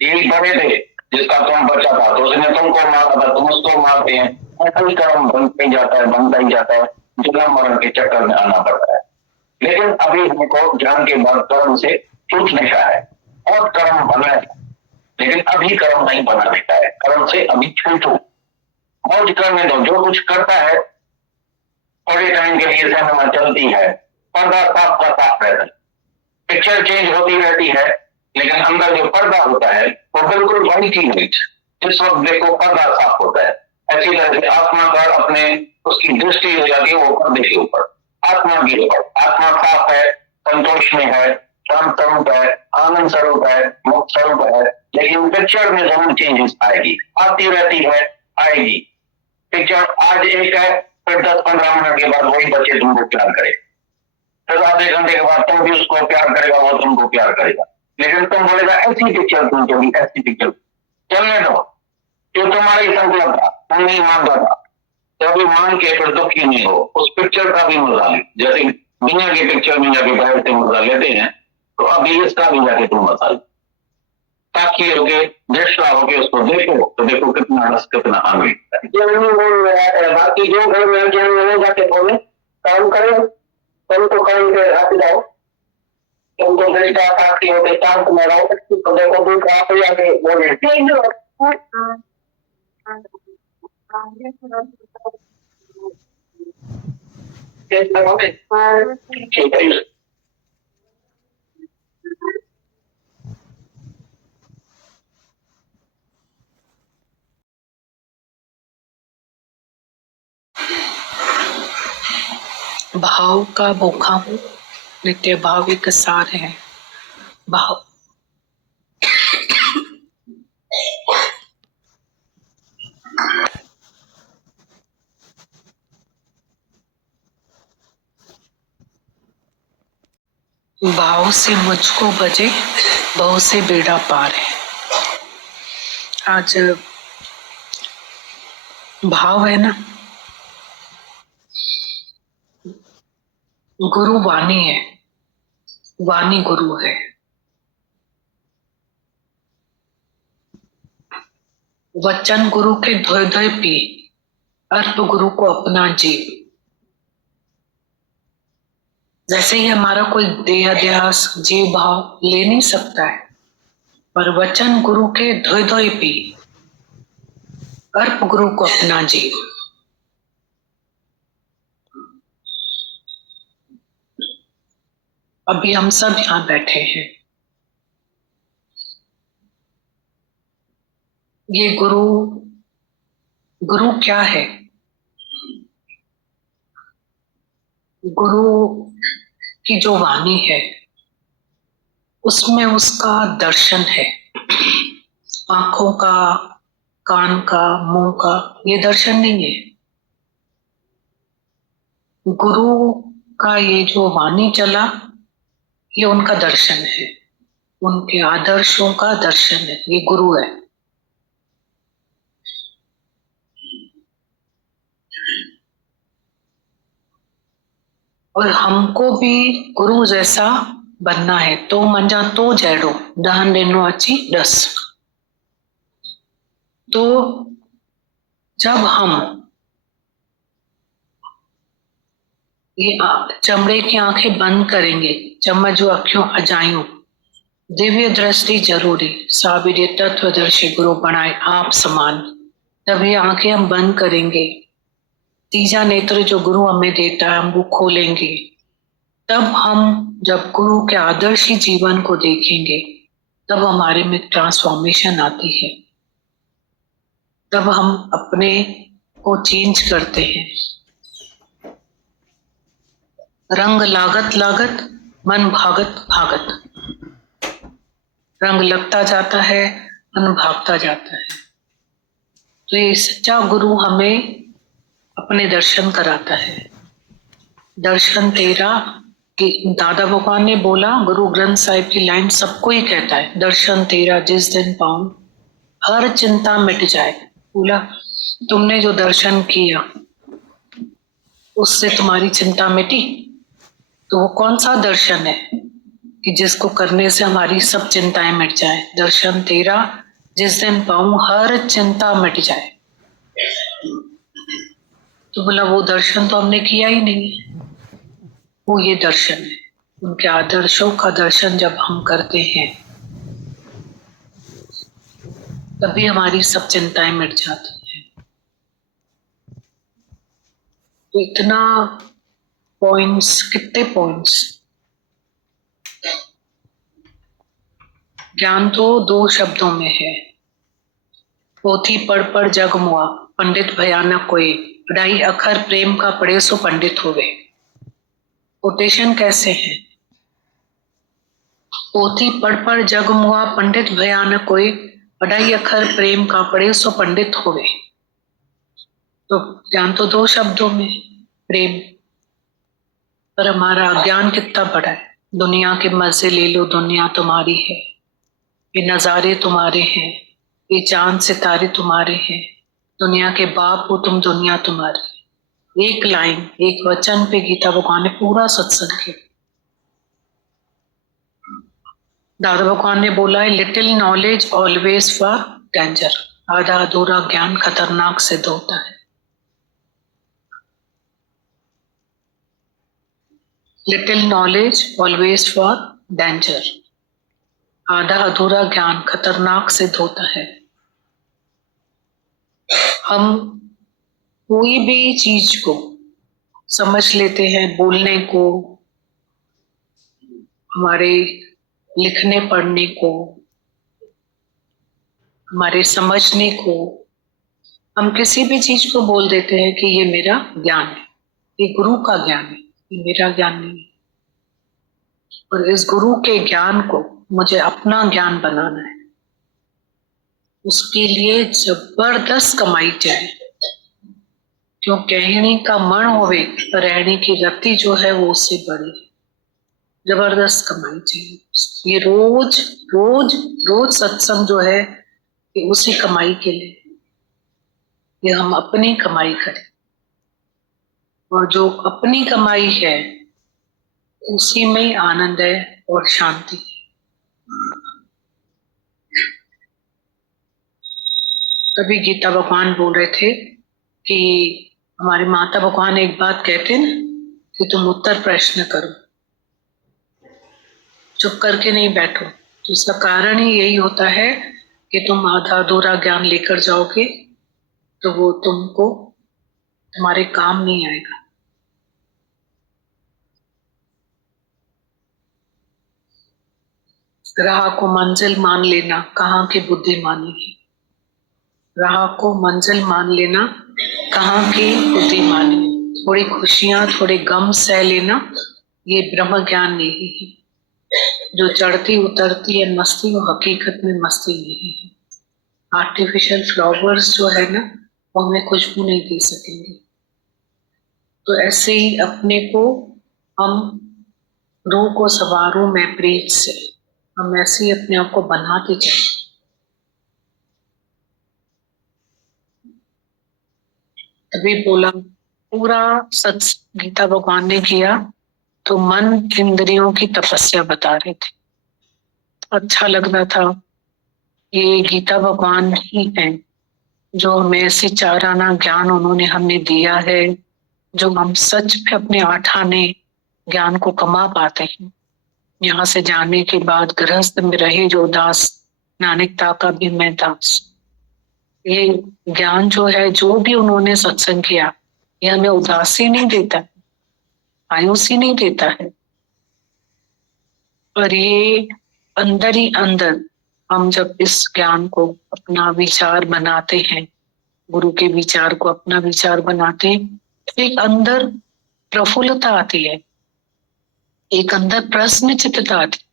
यही बड़े थे जिसका तुम बच्चा था, तो उसने तुमको मारा था, तुम उसको मारते हैं। ऐसा ही कर्म बनता ही जाता है, बनता ही जाता है, जन्म मरण के चक्कर में आना पड़ता है। लेकिन अभी हमको ज्ञान के बाद कर्म से छूटने का है। और कर्म बना है, लेकिन अभी कर्म नहीं बनाने का है। कर्म से अभी छूटो, मौज करने दो। जो कुछ करता है थोड़े टाइम के लिए सिनेमा चलती है, पर्दा साफ का साफ रहता है, पिक्चर चेंज होती रहती है, लेकिन अंदर जो पर्दा होता है वो बिल्कुल वही चीज है। जिस वक्त देखो पर्दा साफ होता है, ऐसी तरह से आत्मा का अपने उसकी दृष्टि हो जाती है वो पर्दे के ऊपर, आत्मा के ऊपर। आत्मा साफ है, संतोष में है, शांत स्वरूप है, आनंद स्वरूप है, मुक्त स्वरूप है, लेकिन पिक्चर में जरूर चेंजेस आएगी, आती रहती है, आएगी। पिक्चर आज एक है, फिर 10-15 मिनट के बाद वही बच्चे तुमको प्यार करे, फिर आधे घंटे के बाद तुम भी उसको प्यार करेगा, वो तुमको प्यार करेगा। लेकिन तुम बोलेगा ऐसी पिक्चर तुम चली, ऐसी पिक्चर चलने दो, जो तुम्हारा ही संकल्प था, तुम नहीं मानता था, तो अभी मान के फिर दुखी नहीं हो। उस पिक्चर का भी मजा ले, जैसे दुनिया की पिक्चर में जाके बैठ के मजा लेते हैं, तो अभी इसका भी जाके तुम मजा लो, ताकि होके दृष्टा होके उसको देखो, तो देखो कितना रस, कितना आनंद है। बाकी जो घर में ज्ञान जाके बोले काम करे, तुमको काम के हाथ जाओ, तुमको दृष्टा साक्षी होके शांत में रहो, तो देखो दूसरा आप ही आके बोले ठीक है। भाव का भूखा हूँ, नित्य भाविक सार है भाव। भाव से मुझको बजे, भाव से बेड़ा पार है। आज भाव है ना, गुरु वाणी है, वाणी गुरु है। वचन गुरु के धोए धोए पी, अर्प गुरु को अपना जीव। जैसे ही हमारा कोई देहाध्यास जीव भाव ले नहीं सकता है, पर वचन गुरु के धोए धोए पी, अर्प गुरु को अपना जीव। अभी हम सब यहाँ बैठे हैं, ये गुरु, गुरु क्या है? गुरु की जो वाणी है उसमें उसका दर्शन है। आंखों का, कान का, मुंह का ये दर्शन नहीं है। गुरु का ये जो वाणी चला, ये उनका दर्शन है, उनके आदर्शों का दर्शन है, ये गुरु है। और हमको भी गुरु जैसा बनना है। तो मंजा तो जैडो दहन लेनो अच्छी दस। तो जब हम ये चमड़े की आंखें बंद करेंगे, चम्मच जो अखियों अजायूं, दिव्य दृष्टि जरूरी, साबिर तत्वदर्शी गुरु बनाए आप समान। तब ये आंखें हम बंद करेंगे, तीजा नेत्र जो गुरु हमें देता है हम वो खोलेंगे। तब हम जब गुरु के आदर्शी जीवन को देखेंगे, तब हमारे में ट्रांसफॉर्मेशन आती है, तब हम अपने को चेंज करते हैं। रंग लागत लागत, मन भागत भागत। रंग लगता जाता है, मन भागता जाता है। तो ये सच्चा गुरु हमें अपने दर्शन कराता है। दर्शन तेरा, कि दादा भगवान ने बोला, गुरु ग्रंथ साहिब की लाइन सबको ही कहता है, दर्शन तेरा जिस दिन पाऊं हर चिंता मिट जाए। बोला तुमने जो दर्शन किया उससे तुम्हारी चिंता मिटी? तो वो कौन सा दर्शन है कि जिसको करने से हमारी सब चिंताएं मिट जाए? दर्शन तेरा जिस दिन पाऊं हर चिंता मिट जाए। तो बोला वो दर्शन तो हमने किया ही नहीं है। वो ये दर्शन है, उनके आदर्शों का दर्शन जब हम करते हैं तभी हमारी सब चिंताएं मिट जाती हैं। तो इतना पॉइंट्स, कितने पॉइंट्स। ज्ञान तो 2 शब्दों में है। पोथी पढ़ पढ़ जग मुआ, पंडित भयानक कोई, 2.5 अखर प्रेम का पढ़े सो पंडित होवे। कोटेशन कैसे है? पोथी पढ़ पढ़ जग मुआ, पंडित भयानक कोई, 2.5 अखर प्रेम का पढ़े सो पंडित होवे। तो ज्ञान तो 2 शब्दों में, प्रेम। पर हमारा अज्ञान कितना बड़ा है। दुनिया के मजे ले लो, दुनिया तुम्हारी है, ये नजारे तुम्हारे हैं, ये चांद सितारे तुम्हारे हैं, दुनिया के बाप हो तुम, दुनिया तुम्हारी। एक लाइन, एक वचन पे गीता भगवान ने पूरा सत्संग किया। दादा भगवान ने बोला है, little knowledge always for danger. आधा अधूरा ज्ञान खतरनाक सिद्ध होता है। Little knowledge always for danger. आधा अधूरा ज्ञान खतरनाक सिद्ध होता है। हम कोई भी चीज को समझ लेते हैं, बोलने को, हमारे लिखने पढ़ने को, हमारे समझने को, हम किसी भी चीज को बोल देते हैं कि ये मेरा ज्ञान है, ये गुरु का ज्ञान है, ये मेरा ज्ञान नहीं है। और इस गुरु के ज्ञान को मुझे अपना ज्ञान बनाना है। उसके लिए जबरदस्त कमाई चाहिए। क्यों कहने का मन होवे, रहने की रत्ती जो है वो उससे बड़ी। जबरदस्त कमाई चाहिए। ये रोज रोज रोज सत्संग जो है ये उसी कमाई के लिए, ये हम अपनी कमाई करें। और जो अपनी कमाई है उसी में ही आनंद है और शांति है। तभी गीता भगवान बोल रहे थे कि हमारे माता भगवान एक बात कहते हैं कि तुम उत्तर प्रश्न करो, चुप करके नहीं बैठो। तो उसका कारण ही यही होता है कि तुम आधा अधूरा ज्ञान लेकर जाओगे तो वो तुमको, तुम्हारे काम नहीं आएगा। राह को मंजिल मान लेना, कहाँ की बुद्धिमानी है। राह को मंजिल मान लेना, कहाँ की बुद्धिमानी है। थोड़ी खुशियां, थोड़े गम सह लेना, ये ब्रह्म ज्ञान नहीं है। जो चढ़ती उतरती है मस्ती, वो हकीकत में मस्ती नहीं है। आर्टिफिशियल फ्लावर्स जो है ना, वो हमें खुशबू नहीं दे सकेंगे। तो ऐसे ही अपने को हम रूह को सवारूं मैं प्रीत से, हम ऐसे ही अपने आप को बनाते जाए। तभी बोला पूरा सत्संग गीता भगवान ने किया तो मन इंद्रियों की तपस्या बता रहे थे। अच्छा लग रहा था। ये गीता भगवान ही है जो हमें ऐसे 4 आना ज्ञान उन्होंने हमें दिया है, जो हम सच में अपने 8 आने ज्ञान को कमा पाते हैं। यहाँ से जाने के बाद गृहस्थ में रहे जो दास, नानकता का भी मैं दास। ये ज्ञान जो है, जो भी उन्होंने सत्संग किया, ये हमें उदासी नहीं देता, मायूसी नहीं देता है, पर ये अंदर ही अंदर हम जब इस ज्ञान को अपना विचार बनाते हैं, गुरु के विचार को अपना विचार बनाते हैं, तो एक अंदर प्रफुल्लता आती है, एक अंदर प्रसन्नचित्तता आती है,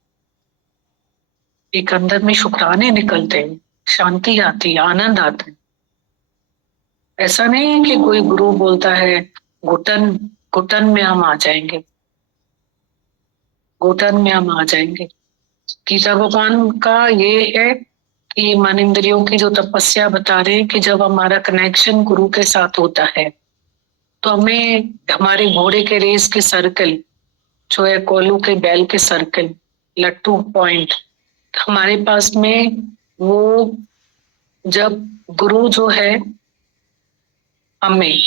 एक अंदर में शुक्राने निकलते हैं, शांति आती है, आनंद आता है। ऐसा नहीं है कि कोई गुरु बोलता है घुटन घुटन में हम आ जाएंगे, घुटन में हम आ जाएंगे। गीता भगवान का ये है कि मन इंद्रियों की जो तपस्या बता रहे हैं कि जब हमारा कनेक्शन गुरु के साथ होता है तो हमें हमारे घोड़े के रेस के सर्कल, जो है कोल्हू के बैल के सर्कल, लट्टू पॉइंट, हमारे पास में वो, जब गुरु जो है हमें,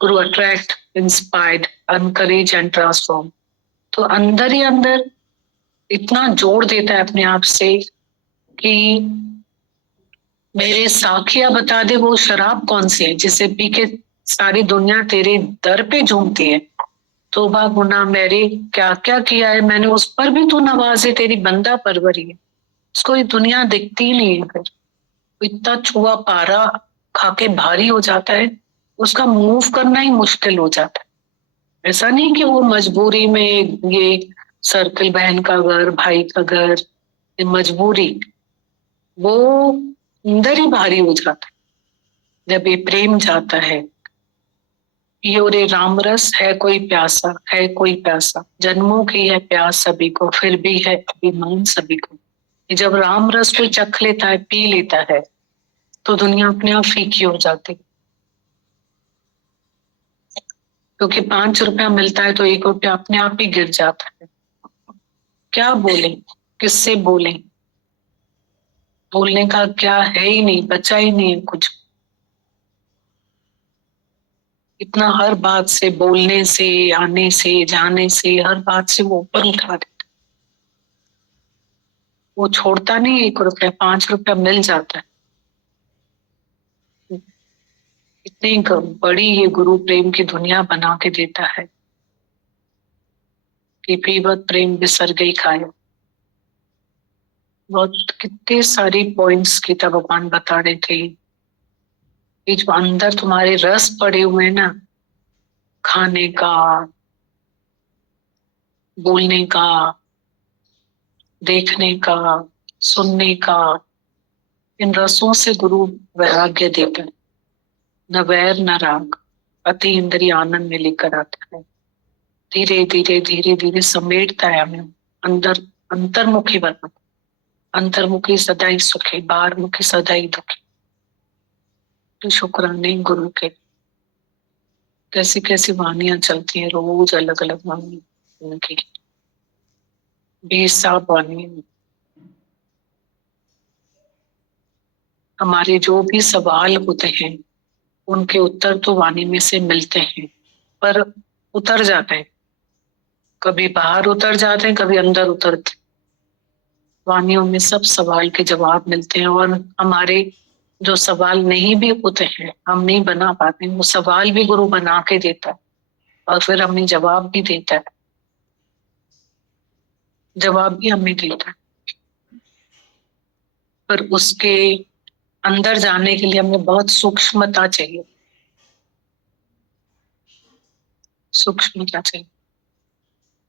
गुरु attract, inspired, encourage and transform, तो अंदर ही अंदर इतना जोड़ देता है अपने आप से कि मेरे साखिया बता दे वो शराब कौन सी है जिसे पी के सारी दुनिया तेरे दर पे झूमती है। तौबा गुनाह मेरे, क्या क्या किया है मैंने, उस पर भी तू नवाजे, तेरी बंदा परवरी है। उसको ये दुनिया दिखती ही नहीं है, फिर इतना छुआ पारा खाके भारी हो जाता है, उसका मूव करना ही मुश्किल हो जाता है। ऐसा नहीं कि वो मजबूरी में, ये सर्कल बहन का घर, भाई का घर, ये मजबूरी, वो अंदर ही भारी हो जाता है जब ये प्रेम जाता है। यो रे राम रस है कोई प्यासा, है कोई प्यासा, जन्मों की है प्यास सभी को, फिर भी है अभिमान सभी को। जब राम रस कोई चख लेता है, पी लेता है, तो दुनिया अपने आप फीकी हो जाती, क्योंकि 5 रुपया मिलता है तो 1 रुपया अपने आप ही गिर जाता है। क्या बोले, किससे बोले, बोलने का क्या है ही नहीं, बचा ही नहीं है कुछ। इतना हर बात से, बोलने से, आने से, जाने से, हर बात से वो ऊपर उठा देता, वो छोड़ता नहीं। 1 रुपया, 5 रुपया मिल जाता है। इतनी बड़ी ये गुरु प्रेम की दुनिया बना के देता है कि पीवत प्रेम बिसर गई खाया। बहुत कितने सारी पॉइंट्स गीता भगवान बता रहे थे कि जो अंदर तुम्हारे रस पड़े हुए हैं ना, खाने का, बोलने का, देखने का, सुनने का, इन रसों से गुरु वैराग्य देता है। न वैर न राग, अति इंद्रिय आनंद में लेकर आता है। धीरे धीरे धीरे धीरे समेटता है हमें अंदर, अंतर्मुखी बनाता। अंतर्मुखी सदा ही सुखी, बाहरमुखी सदा ही दुखी। तो शुक्राने गुरु के। कैसी कैसी वाणियां चलती हैं रोज, अलग अलग वाणी उनकी, बेसाब वाणी। हमारे जो भी सवाल होते हैं उनके उत्तर तो वाणी में से मिलते हैं, पर उतर जाते हैं, कभी बाहर उतर जाते हैं, कभी अंदर उतरते। वाणियों में सब सवाल के जवाब मिलते हैं, और हमारे जो सवाल नहीं भी होते हैं, हम नहीं बना पाते, वो सवाल भी गुरु बना के देता है और फिर हमें जवाब भी देता है, जवाब भी हमें देता है। पर उसके अंदर जाने के लिए हमें बहुत सूक्ष्मता चाहिए, सूक्ष्मता चाहिए।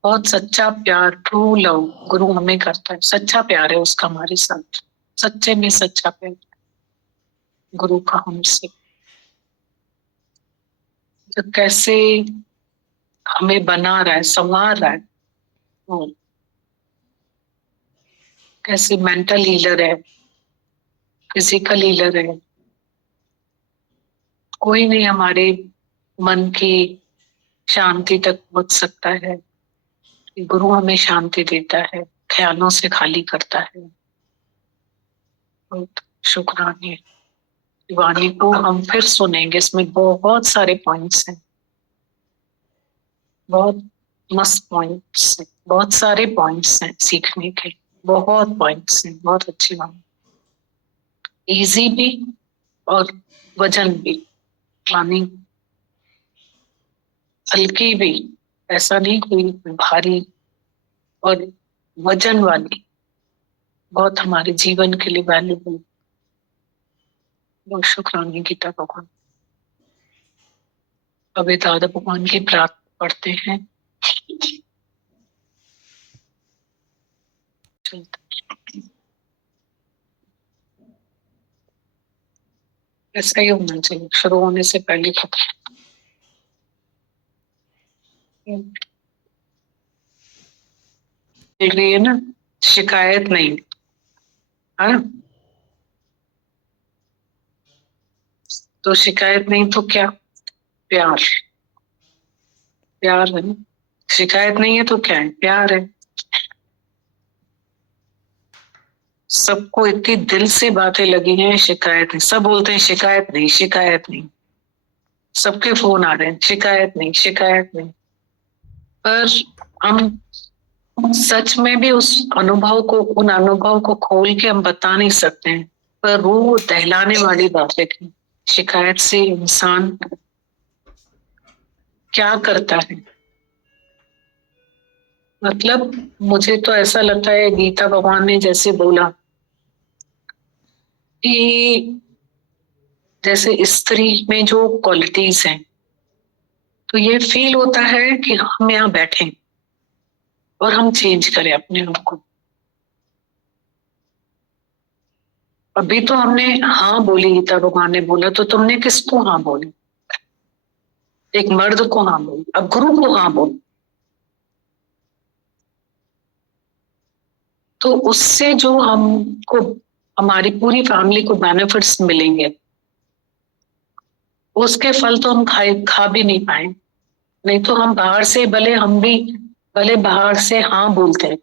बहुत सच्चा प्यार, ट्रू लव गुरु हमें करता है। सच्चा प्यार है उसका हमारे साथ, सच्चे में सच्चा प्यार गुरु का हमसे। तो कैसे हमें बना रहा है, संवार रहा है, कैसे मेंटल हीलर है, फिजिकल हीलर है। कोई नहीं हमारे मन की शांति तक पहुंच सकता है, गुरु हमें शांति देता है, ख्यालों से खाली करता है। बहुत शुक्राने। वाणी को हम फिर सुनेंगे, इसमें बहुत सारे पॉइंट्स हैं, बहुत मस्त पॉइंट्स हैं, बहुत सारे पॉइंट्स हैं सीखने के, बहुत पॉइंट्स हैं। बहुत अच्छी बात, इजी भी और वजन भी, वाणी हल्की भी, ऐसा नहीं कोई भारी और वजन वाली। बहुत हमारे जीवन के लिए वैल्यूबल। बहुत शुक्राना गीता भगवान। अभी दादा भगवान की प्रार्थना पढ़ते हैं। ऐसा ही होना चाहिए शुरू होने से पहले खत्म। मिल रही है ना, शिकायत नहीं। हाँ, तो शिकायत नहीं तो क्या? प्यार। प्यार है ना। शिकायत नहीं है तो क्या है? प्यार है। सबको इतनी दिल से बातें लगी हैं, शिकायत नहीं। सब बोलते हैं शिकायत नहीं, शिकायत नहीं। सबके फोन आ रहे हैं, शिकायत नहीं, शिकायत नहीं। पर हम सच में भी उस अनुभव को, उन अनुभव को खोल के हम बता नहीं सकते हैं। पर रूह दहलाने वाली बातें थी। शिकायत से इंसान क्या करता है? मतलब मुझे तो ऐसा लगता है गीता भगवान ने जैसे बोला कि जैसे स्त्री में जो क्वालिटीज हैं, तो ये फील होता है कि हम यहाँ बैठे और हम चेंज करें अपने आप को। अभी तो हमने हाँ बोली, गीता भगवान ने बोला, तो तुमने किसको हाँ बोली? एक मर्द को हाँ बोली, अब गुरु को हाँ बोली, तो उससे जो हमको, हमारी पूरी फैमिली को बेनिफिट्स मिलेंगे, उसके फल तो हम खा भी नहीं पाए। नहीं तो हम बाहर से भले बाहर से हाँ बोलते हैं।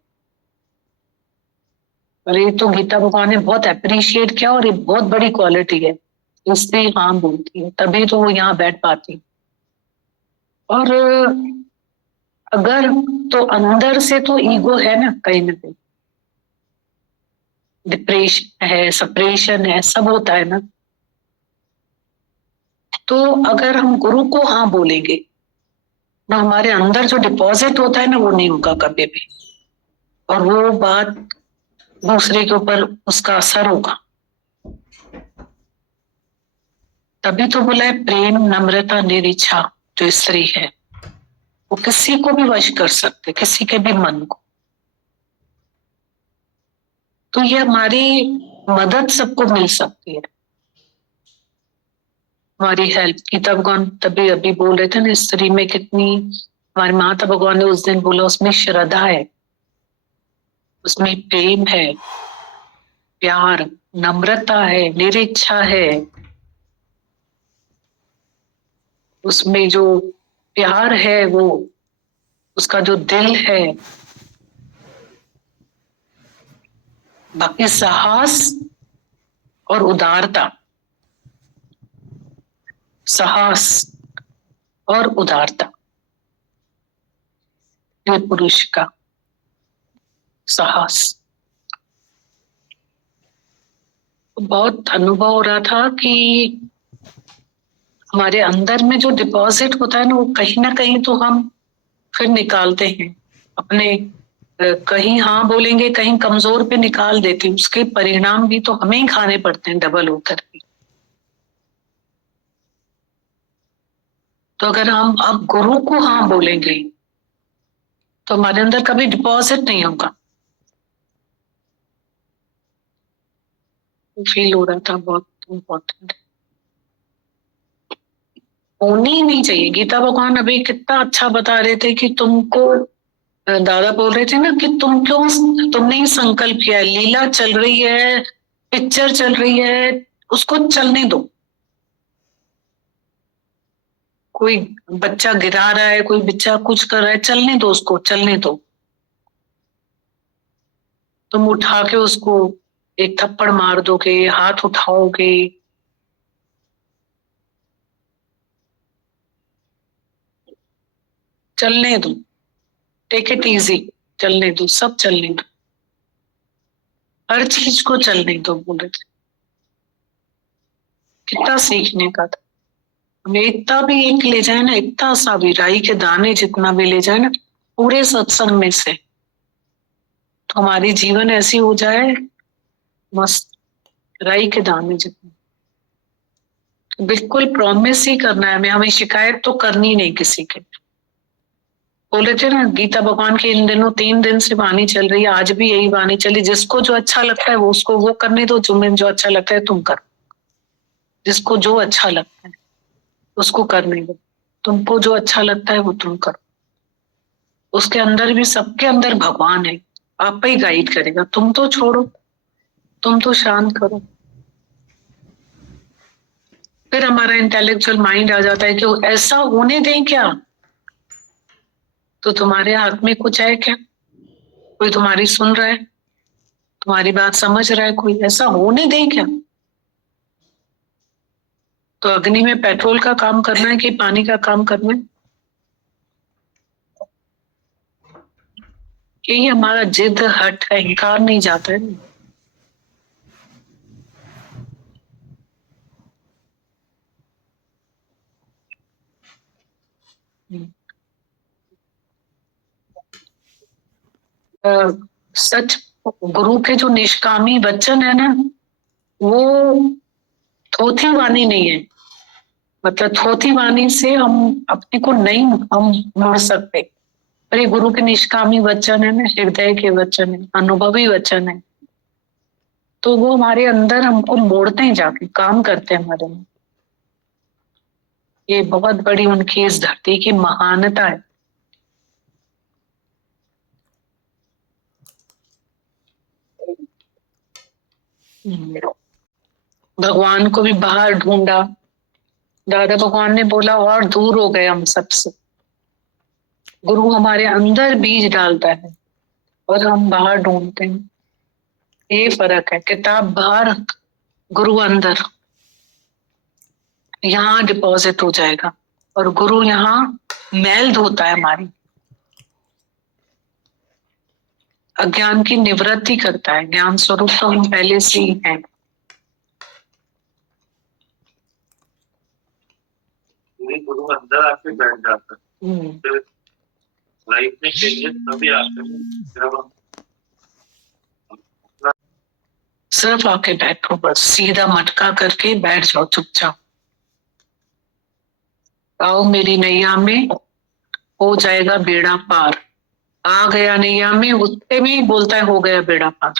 और ये तो गीता भगवान ने बहुत अप्रिशिएट किया, और ये बहुत बड़ी क्वालिटी है। इससे हाँ बोलती है तभी तो वो यहाँ बैठ पाती। और अगर तो अंदर से तो ईगो है ना कहीं, डिप्रेशन है, सप्रेशन है, सब होता है ना। तो अगर हम गुरु को हाँ बोलेंगे तो हमारे अंदर जो डिपॉजिट होता है ना, वो नहीं होगा कभी भी, और वो बात दूसरे के ऊपर उसका असर होगा। तभी तो बोला है प्रेम, नम्रता, निरीच्छा जो स्त्री है वो किसी को भी वश कर सकते, किसी के भी मन को। तो ये हमारी मदद सबको मिल सकती है, हमारी हेल्प। गीता भगवान तभी अभी बोल रहे थे ना, स्त्री में कितनी, हमारे माता भगवान ने उस दिन बोला उसमें श्रद्धा है, उसमें प्रेम है, प्यार, नम्रता है, निरीच्छा है। उसमें जो प्यार है, वो उसका जो दिल है। बाकी साहस और उदारता, साहस और उदारता, ये पुरुष का साहस। बहुत अनुभव हो रहा था कि हमारे अंदर में जो डिपॉजिट होता है ना, वो कहीं ना कहीं तो हम फिर निकालते हैं अपने। कहीं हाँ बोलेंगे, कहीं कमजोर पे निकाल देते हैं, उसके परिणाम भी तो हमें ही खाने पड़ते हैं डबल होकर के। तो अगर हम अब गुरु को हाँ बोलेंगे तो हमारे अंदर कभी डिपॉजिट नहीं होगा। फील हो रहा था बहुत इम्पोर्टेंट। होनी ही नहीं चाहिए। गीता भगवान अभी कितना अच्छा बता रहे थे कि तुमको, दादा बोल रहे थे ना कि तुमने ही संकल्प किया है, लीला चल रही है, पिक्चर चल रही है, उसको चलने दो। कोई बच्चा गिरा रहा है, कोई बच्चा कुछ कर रहा है, चलने दो, उसको चलने दो। तुम उठा के उसको एक थप्पड़ मार दोगे, हाथ उठाओगे, चलने दो, टेक इट इजी, चलने दो, सब चलने दो, हर चीज को चलने दो बोले थे। कितना सीखने का था। हमें इतना भी एक ले जाए ना, इतना सा भी राई के दाने जितना भी ले जाए ना पूरे सत्संग में से, तो हमारी जीवन ऐसी हो जाए मस्त राई के दाने जितने। बिल्कुल प्रॉमिस ही करना है, हमें शिकायत तो करनी नहीं किसी के। बोले थे ना गीता भगवान के, इन दिनों 3 दिन से वाणी चल रही है, आज भी यही वाणी चली, जिसको जो अच्छा लगता है वो उसको वो करने दो, तुम्हें जो अच्छा लगता है तुम करो। जिसको जो अच्छा लगता है उसको करने दो, तुमको जो अच्छा लगता है वो तुम करो। उसके अंदर भी, सबके अंदर भगवान है, आप ही गाइड करेगा। तुम तो छोड़ो, तुम तो शांत करो। फिर हमारा इंटेलेक्चुअल माइंड आ जाता है कि वो ऐसा होने दें क्या? तो तुम्हारे हाथ में कुछ है क्या? कोई तुम्हारी सुन रहा है, तुम्हारी बात समझ रहा है, कोई ऐसा होने दें क्या? तो अग्नि में पेट्रोल का काम करना है कि पानी का काम करना है? यही हमारा जिद, हट, अहंकार नहीं जाता है। सच, गुरु के जो निष्कामी वचन है ना, वो थोथी वाणी नहीं है। मतलब थोथी वाणी से हम अपने को नहीं हम मोड़ सकते, पर ये गुरु के निष्कामी वचन है ना, हृदय के वचन है, अनुभवी वचन है, तो वो हमारे अंदर हमको मोड़ते हैं, जाके काम करते हैं हमारे में। ये बहुत बड़ी उनकी इस धरती की महानता है। भगवान को भी बाहर ढूंढा, दादा भगवान ने बोला और दूर हो गए हम सबसे। गुरु हमारे अंदर बीज डालता है और हम बाहर ढूंढते हैं। ये फर्क है, किताब बाहर, गुरु अंदर। यहाँ डिपॉजिट हो जाएगा और गुरु यहाँ मैल धोता है हमारी, अज्ञान की निवृत्ति करता है। ज्ञान स्वरूप तो हम पहले से ही हैं। गुरु अंदर आके बैठ जाता है, लाइफ में चेंजेस तभी आते हैं। सिर्फ आके बैठो, बस सीधा मटका करके बैठ जाओ चुपचाप। आओ मेरी नैया में, हो जाएगा बेड़ा पार। आ गया नैया में, उससे भी बोलता है हो गया बेड़ा पार।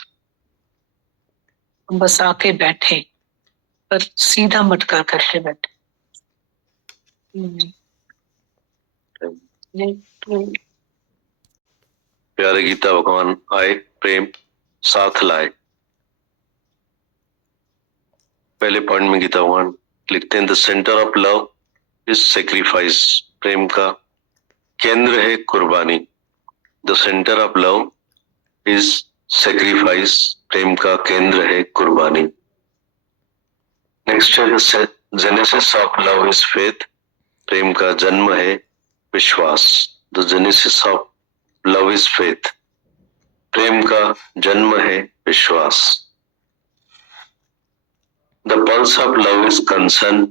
बस आके बैठे, पर सीधा मटका करके बैठे। प्यारे गीता भगवान आए, प्रेम साथ लाए। पहले पॉइंट में गीता भगवान लिखते हैं, the centre of love is sacrifice. प्रेम का केंद्र है कुर्बानी। The centre of love is sacrifice. प्रेम का केंद्र है कुर्बानी। नेक्स्ट है genesis of love is faith. प्रेम का जन्म है विश्वास। The genesis of love is faith. प्रेम का जन्म है विश्वास। The pulse of love is concern.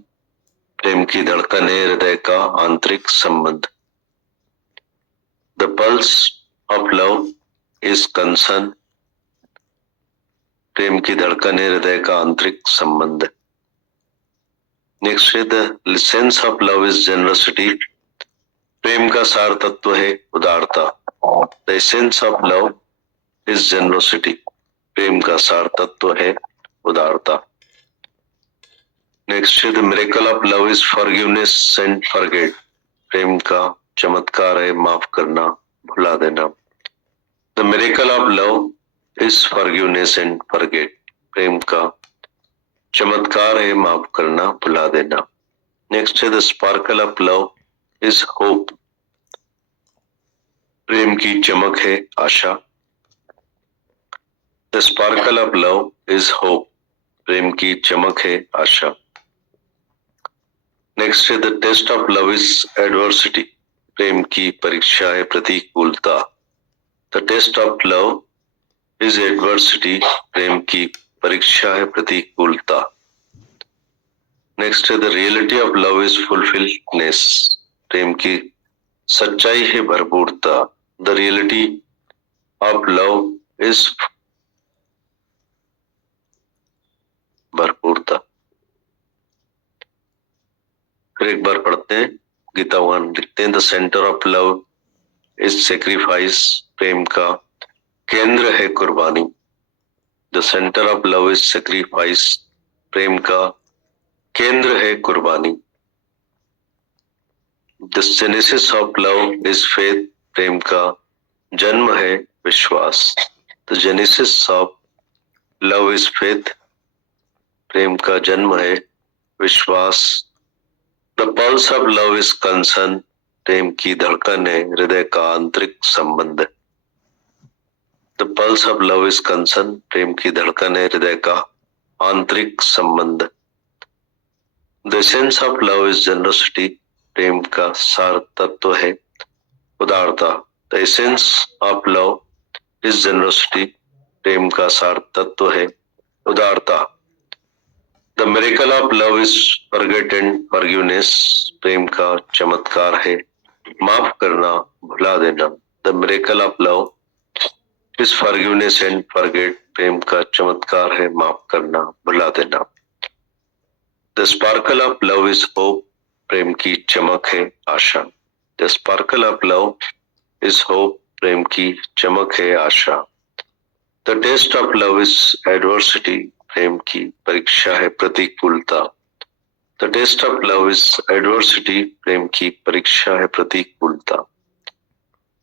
प्रेम की धड़कन है हृदय का आंतरिक संबंध। The pulse of love is concern. प्रेम की धड़कन है हृदय का आंतरिक संबंध। नेक्स्ट है the sense of love is generosity. प्रेम का सार तत्व है उदारता। The essence of love is generosity. प्रेम का सार तत्व है उदारता। नेक्स्ट है the miracle of love is forgiveness and forget. प्रेम का चमत्कार है माफ करना, भुला देना। The miracle of love is forgiveness and forget. प्रेम का चमत्कार है माफ करना, भुला देना। नेक्स्ट है the sparkle of love is hope. प्रेम की चमक है आशा। The sparkle of love is hope. प्रेम की चमक है आशा। नेक्स्ट है the test of love is adversity. प्रेम की परीक्षा है प्रतिकूलता। The test of love is adversity. प्रेम की परीक्षा है प्रतिकूलता। नेक्स्ट है the reality of love is fulfilness. प्रेम की सच्चाई है भरपूरता। The reality of love is भरपूरता। फिर एक बार पढ़ते हैं। गीता भगवान लिखते हैं, the centre of love is sacrifice, प्रेम का केंद्र है कुर्बानी। The centre of love is sacrifice, प्रेम का केंद्र है कुर्बानी। The genesis of love is faith, प्रेम का जन्म है विश्वास। The genesis of love is faith, प्रेम का जन्म है विश्वास। The pulse of love is concern, प्रेम की धड़कन है हृदय का आंतरिक संबंध। The pulse of love is concern, प्रेम की धड़कन है हृदय का आंतरिक संबंध। The essence of love is generosity, प्रेम का सार तत्व है उदारता। The essence of love is generosity, प्रेम का सार तत्व है उदारता। The miracle of love is forget and forgiveness, प्रेम का चमत्कार है माफ करना भुला देना। The miracle of love is forgiveness and forget, प्रेम का चमत्कार है माफ करना भुला देना। The sparkle of love is hope, प्रेम की चमक है आशा। The sparkle of love is hope, प्रेम की चमक है आशा। The test of love is adversity, प्रेम की परीक्षा है प्रतिकूलता। The test of love is adversity, प्रेम की परीक्षा है प्रतिकूलता।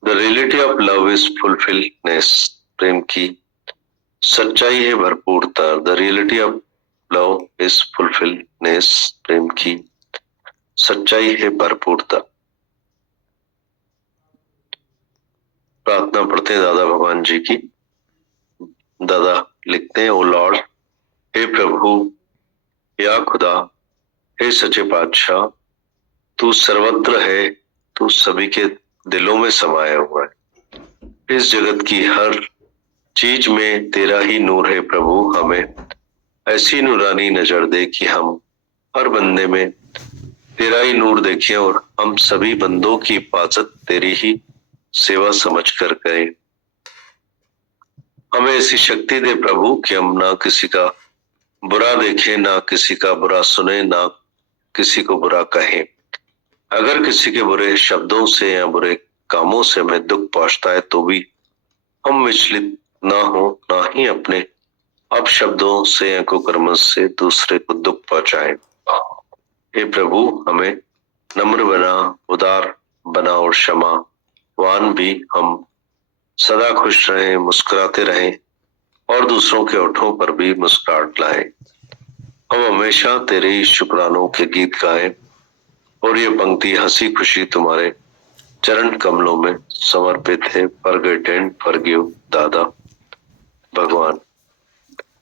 The reality of love is fulfilness, प्रेम की सच्चाई है भरपूरता। The reality of love is fulfilness, प्रेम की सच्चाई है भरपूरता। प्रार्थना पढ़ते हैं दादा भगवान जी की। दादा लिखते हैं, ओ लॉर्ड, हे प्रभु या खुदा, हे सच्चे पातशाह, तू सर्वत्र है, तू सभी के दिलों में समाया हुआ है। इस जगत की हर चीज में तेरा ही नूर है प्रभु। हमें ऐसी नूरानी नजर दे कि हम हर बंदे में तेरा ही नूर देखें और हम सभी बंदों की हिफाजत तेरी ही सेवा समझकर करें। हमें ऐसी शक्ति दे प्रभु कि हम ना किसी का बुरा देखें, ना किसी का बुरा सुने, ना किसी को बुरा कहें। अगर किसी के बुरे शब्दों से या बुरे कामों से हमें दुख पहुंचता है तो भी हम विचलित ना हो, ना ही अपने अपशब्दों से या कुकर्म से दूसरे को दुख पहुंचाए। हे प्रभु, हमें नम्र बना, उदार बना और क्षमावान भी हम सदा खुश रहें, मुस्कुराते रहें और दूसरों के होठों पर भी मुस्कुराहट लाएं। हम हमेशा तेरे ही शुक्रानों के गीत गाएं और ये पंक्ति हंसी खुशी तुम्हारे चरण कमलों में समर्पित है। फॉरगेट एंड फॉरगिव दादा भगवान।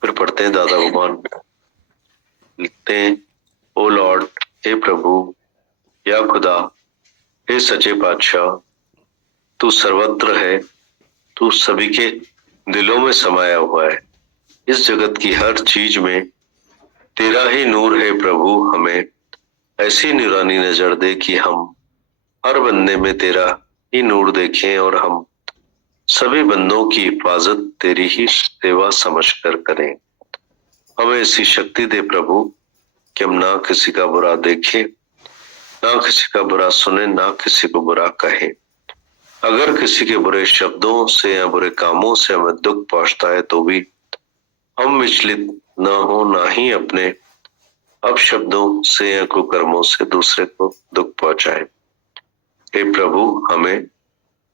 फिर पढ़ते हैं दादा भगवान लिखते हैं, ओ लॉर्ड, हे प्रभु या खुदा, हे सच्चे पातशाह, तू सर्वत्र है, तू सभी के दिलों में समाया हुआ है। इस जगत की हर चीज में तेरा ही नूर है प्रभु। हमें ऐसी नूरानी नजर दे कि हम हर बंदे में तेरा ही नूर देखें और हम सभी बंदों की हिफाजत तेरी ही सेवा समझकर करें। हमें ऐसी शक्ति दे प्रभु कि हम ना किसी का बुरा देखें, ना किसी का बुरा सुने, ना किसी को बुरा कहें। अगर किसी के बुरे शब्दों से या बुरे कामों से हमें दुख पहुंचता है तो भी हम विचलित न हो, ना ही अपने अपशब्दों से या कुकर्मों से दूसरे को दुख पहुंचाए। हे प्रभु, हमें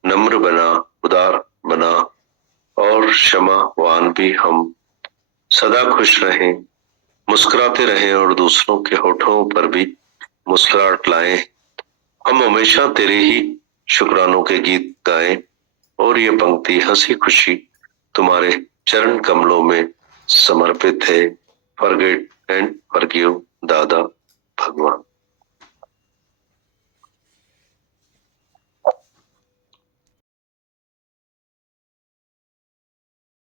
नम्र बना, उदार बना और क्षमावान भी हम सदा खुश रहें, मुस्कुराते रहें और दूसरों के होठों पर भी मुस्कुराहट लाएं। हम हमेशा तेरे ही शुक्रानों के गीत गाएं और ये पंक्ति हंसी खुशी तुम्हारे चरण कमलों में समर्पित है। फॉरगेट एंड फॉरगिव दादा भगवान।